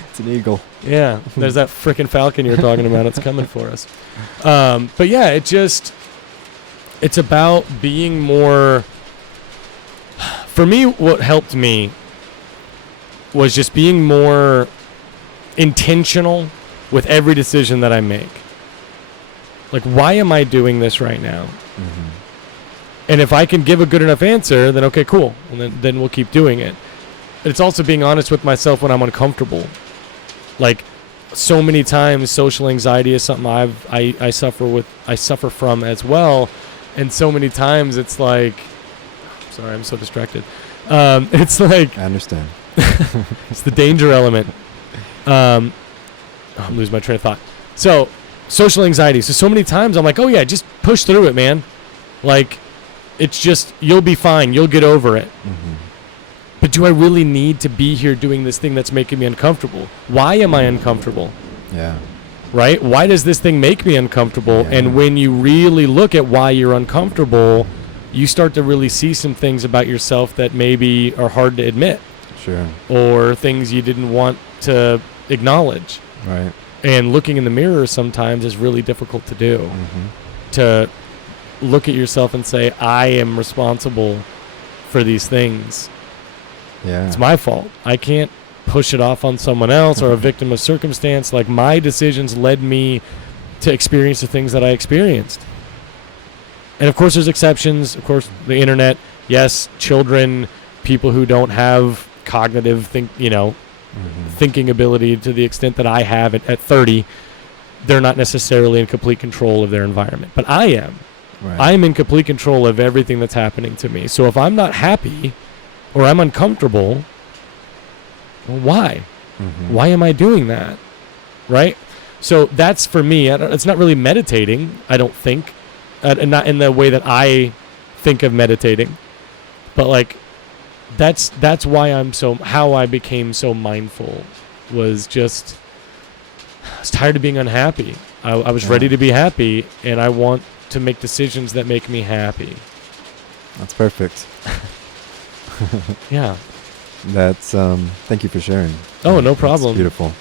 It's an eagle. Yeah, there's that freaking falcon you're talking about. It's coming for us. But yeah, it's about being more. For me, what helped me was just being more intentional with every decision that I make. Like, why am I doing this right now? Mm-hmm. And if I can give a good enough answer, then okay, cool. And then we'll keep doing it. It's also being honest with myself when I'm uncomfortable. Like, so many times social anxiety is something I suffer from as well. And so many times it's like, sorry, I'm so distracted. It's like, I understand. it's the danger element. I'm losing my train of thought. So social anxiety. So many times I'm like, oh yeah, just push through it, man. Like, it's just, you'll be fine. You'll get over it. Mm-hmm. But do I really need to be here doing this thing that's making me uncomfortable? Why am I uncomfortable? Yeah. Right? Why does this thing make me uncomfortable? Yeah. And when you really look at why you're uncomfortable, you start to really see some things about yourself that maybe are hard to admit. Sure. Or things you didn't want to acknowledge. Right. And looking in the mirror sometimes is really difficult to do. Mm-hmm. To look at yourself and say, I am responsible for these things. Yeah. It's my fault. I can't push it off on someone else or a victim of circumstance. Like, my decisions led me to experience the things that I experienced. And of course there's exceptions. Of course, the internet, yes, children, people who don't have cognitive thinking ability to the extent that I have at 30, they're not necessarily in complete control of their environment. But I am. Right. I'm in complete control of everything that's happening to me. So if I'm not happy or I'm uncomfortable, well, why? Mm-hmm. Why am I doing that? Right? So that's, for me, it's not really meditating, I don't think. And not in the way that I think of meditating. But like, that's why how I became so mindful was just, I was tired of being unhappy. I was ready to be happy, and I want to make decisions that make me happy. That's perfect. Yeah. That's thank you for sharing. Oh, no problem. That's beautiful.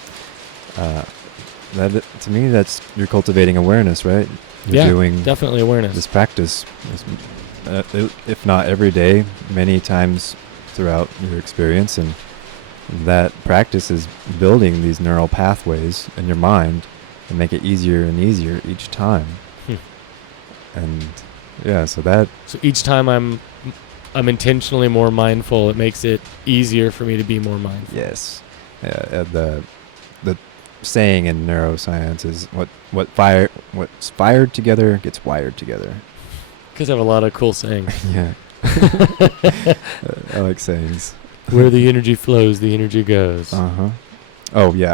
That, to me, that's, you're cultivating awareness, right? You're doing definitely awareness. This practice, if not every day, many times throughout your experience, and that practice is building these neural pathways in your mind and make it easier and easier each time. And yeah, so each time I'm I'm intentionally more mindful, it makes it easier for me to be more mindful. Yes. The saying in neuroscience is what's fired together gets wired together. Because I have a lot of cool sayings. Yeah. I like sayings. Where the energy flows, the energy goes. Uh-huh. Oh, yeah.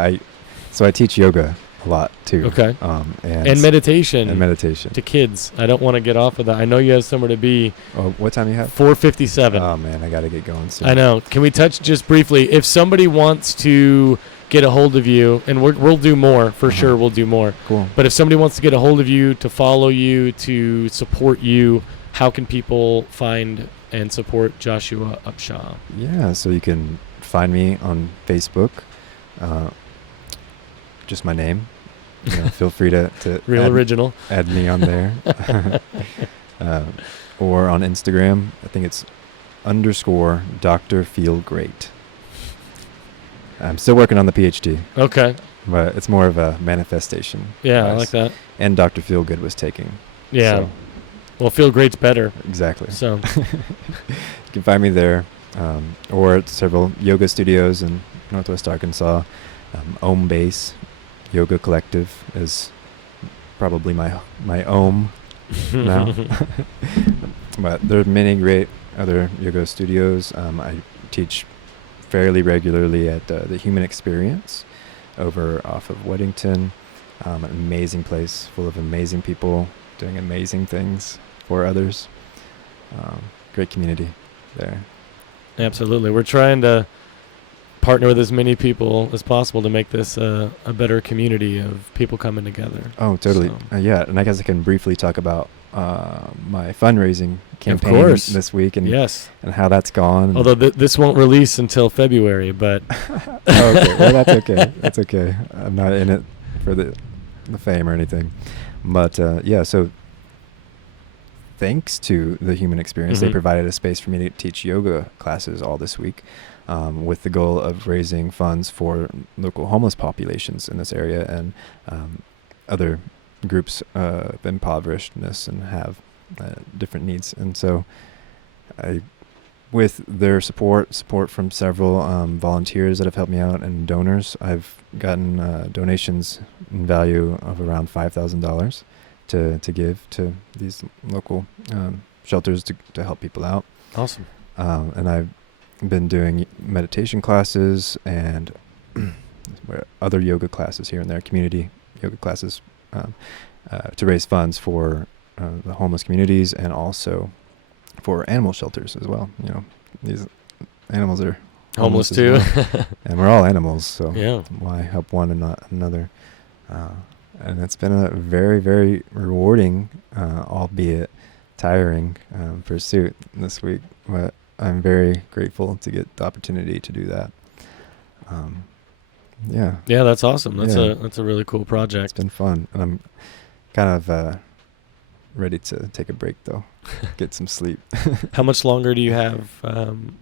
I teach yoga a lot, too. Okay. And meditation. And meditation. To kids. I don't want to get off of that. I know you have somewhere to be. Oh, what time do you have? 4:57. Oh, man. I got to get going soon. I know. Can we touch just briefly? If somebody wants to get a hold of you, and we'll do more, for sure we'll do more. Cool. But if somebody wants to get a hold of you, to follow you, to support you, how can people find and support Joshua Upshaw? Yeah, so you can find me on Facebook. Just my name. Feel free to Real original. Add me on there. Or on Instagram. I think it's _Dr. Feel Great. I'm still working on the PhD. Okay. But it's more of a manifestation. Yeah, I like that. And Dr. Feel Good was taking. Yeah. So. Well, Feel Great's better. Exactly. So you can find me there, or at several yoga studios in Northwest Arkansas. Om Base Yoga Collective is probably my Om now. But there are many great other yoga studios. I teach fairly regularly at the Human Experience over off of Weddington. An amazing place full of amazing people doing amazing things for others. Great community there. Absolutely. We're trying to partner with as many people as possible to make this a better community of people coming together. Oh, totally. So. Yeah, and I guess I can briefly talk about my fundraising campaign this week and how that's gone. Although this won't release until February, but okay, well that's okay. That's okay. I'm not in it for the fame or anything, but so thanks to the Human Experience, they provided a space for me to teach yoga classes all this week, with the goal of raising funds for local homeless populations in this area and other groups of impoverishedness and have different needs. And so with their support from several volunteers that have helped me out and donors, I've gotten donations in value of around $5,000 to give to these local shelters to help people out. Awesome. And I've been doing meditation classes and other yoga classes here and there, community yoga classes, to raise funds for the homeless communities and also for animal shelters as well. These animals are homeless too. Well. And we're all animals, so why help one and not another? And it's been a very, very rewarding, albeit tiring, pursuit this week. But I'm very grateful to get the opportunity to do that. Yeah, that's awesome. That's a really cool project. It's been fun, and I'm kind of ready to take a break though, get some sleep. How much longer do you have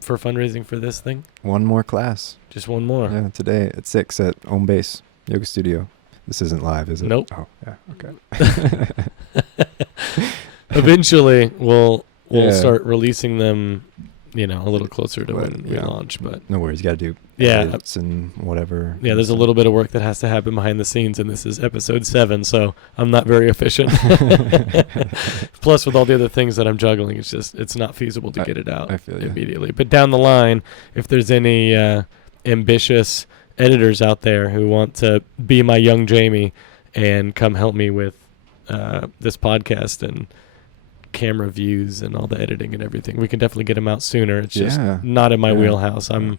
for fundraising for this thing? One more class. Just one more. Yeah, today at 6 at Home Base Yoga Studio. This isn't live, is it? Nope. Oh, yeah. Okay. Eventually, we'll start releasing them, a little closer to when we launch. But no worries, you got to do edits and whatever. Yeah, there's a little bit of work that has to happen behind the scenes, and this is episode 7, so I'm not very efficient. Plus, with all the other things that I'm juggling, it's not feasible to get it out immediately. But down the line, if there's any ambitious editors out there who want to be my young Jamie and come help me with this podcast and camera views and all the editing and everything, we can definitely get them out sooner. It's just not in my wheelhouse. I'm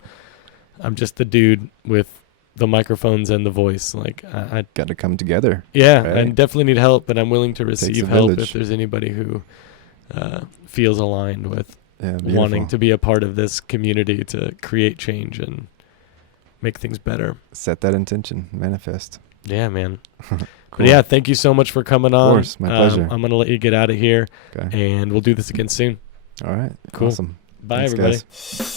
just the dude with the microphones and the voice. Like I got to come together. Yeah, right? I definitely need help, but I'm willing to receive help if there's anybody who feels aligned with wanting to be a part of this community to create change and make things better. Set that intention, manifest. Yeah, man. Cool. But thank you so much for coming on. Of course, my pleasure. I'm going to let you get out of here, and we'll do this again soon. All right. Cool. Awesome. Bye, Thanks, everybody. Guys.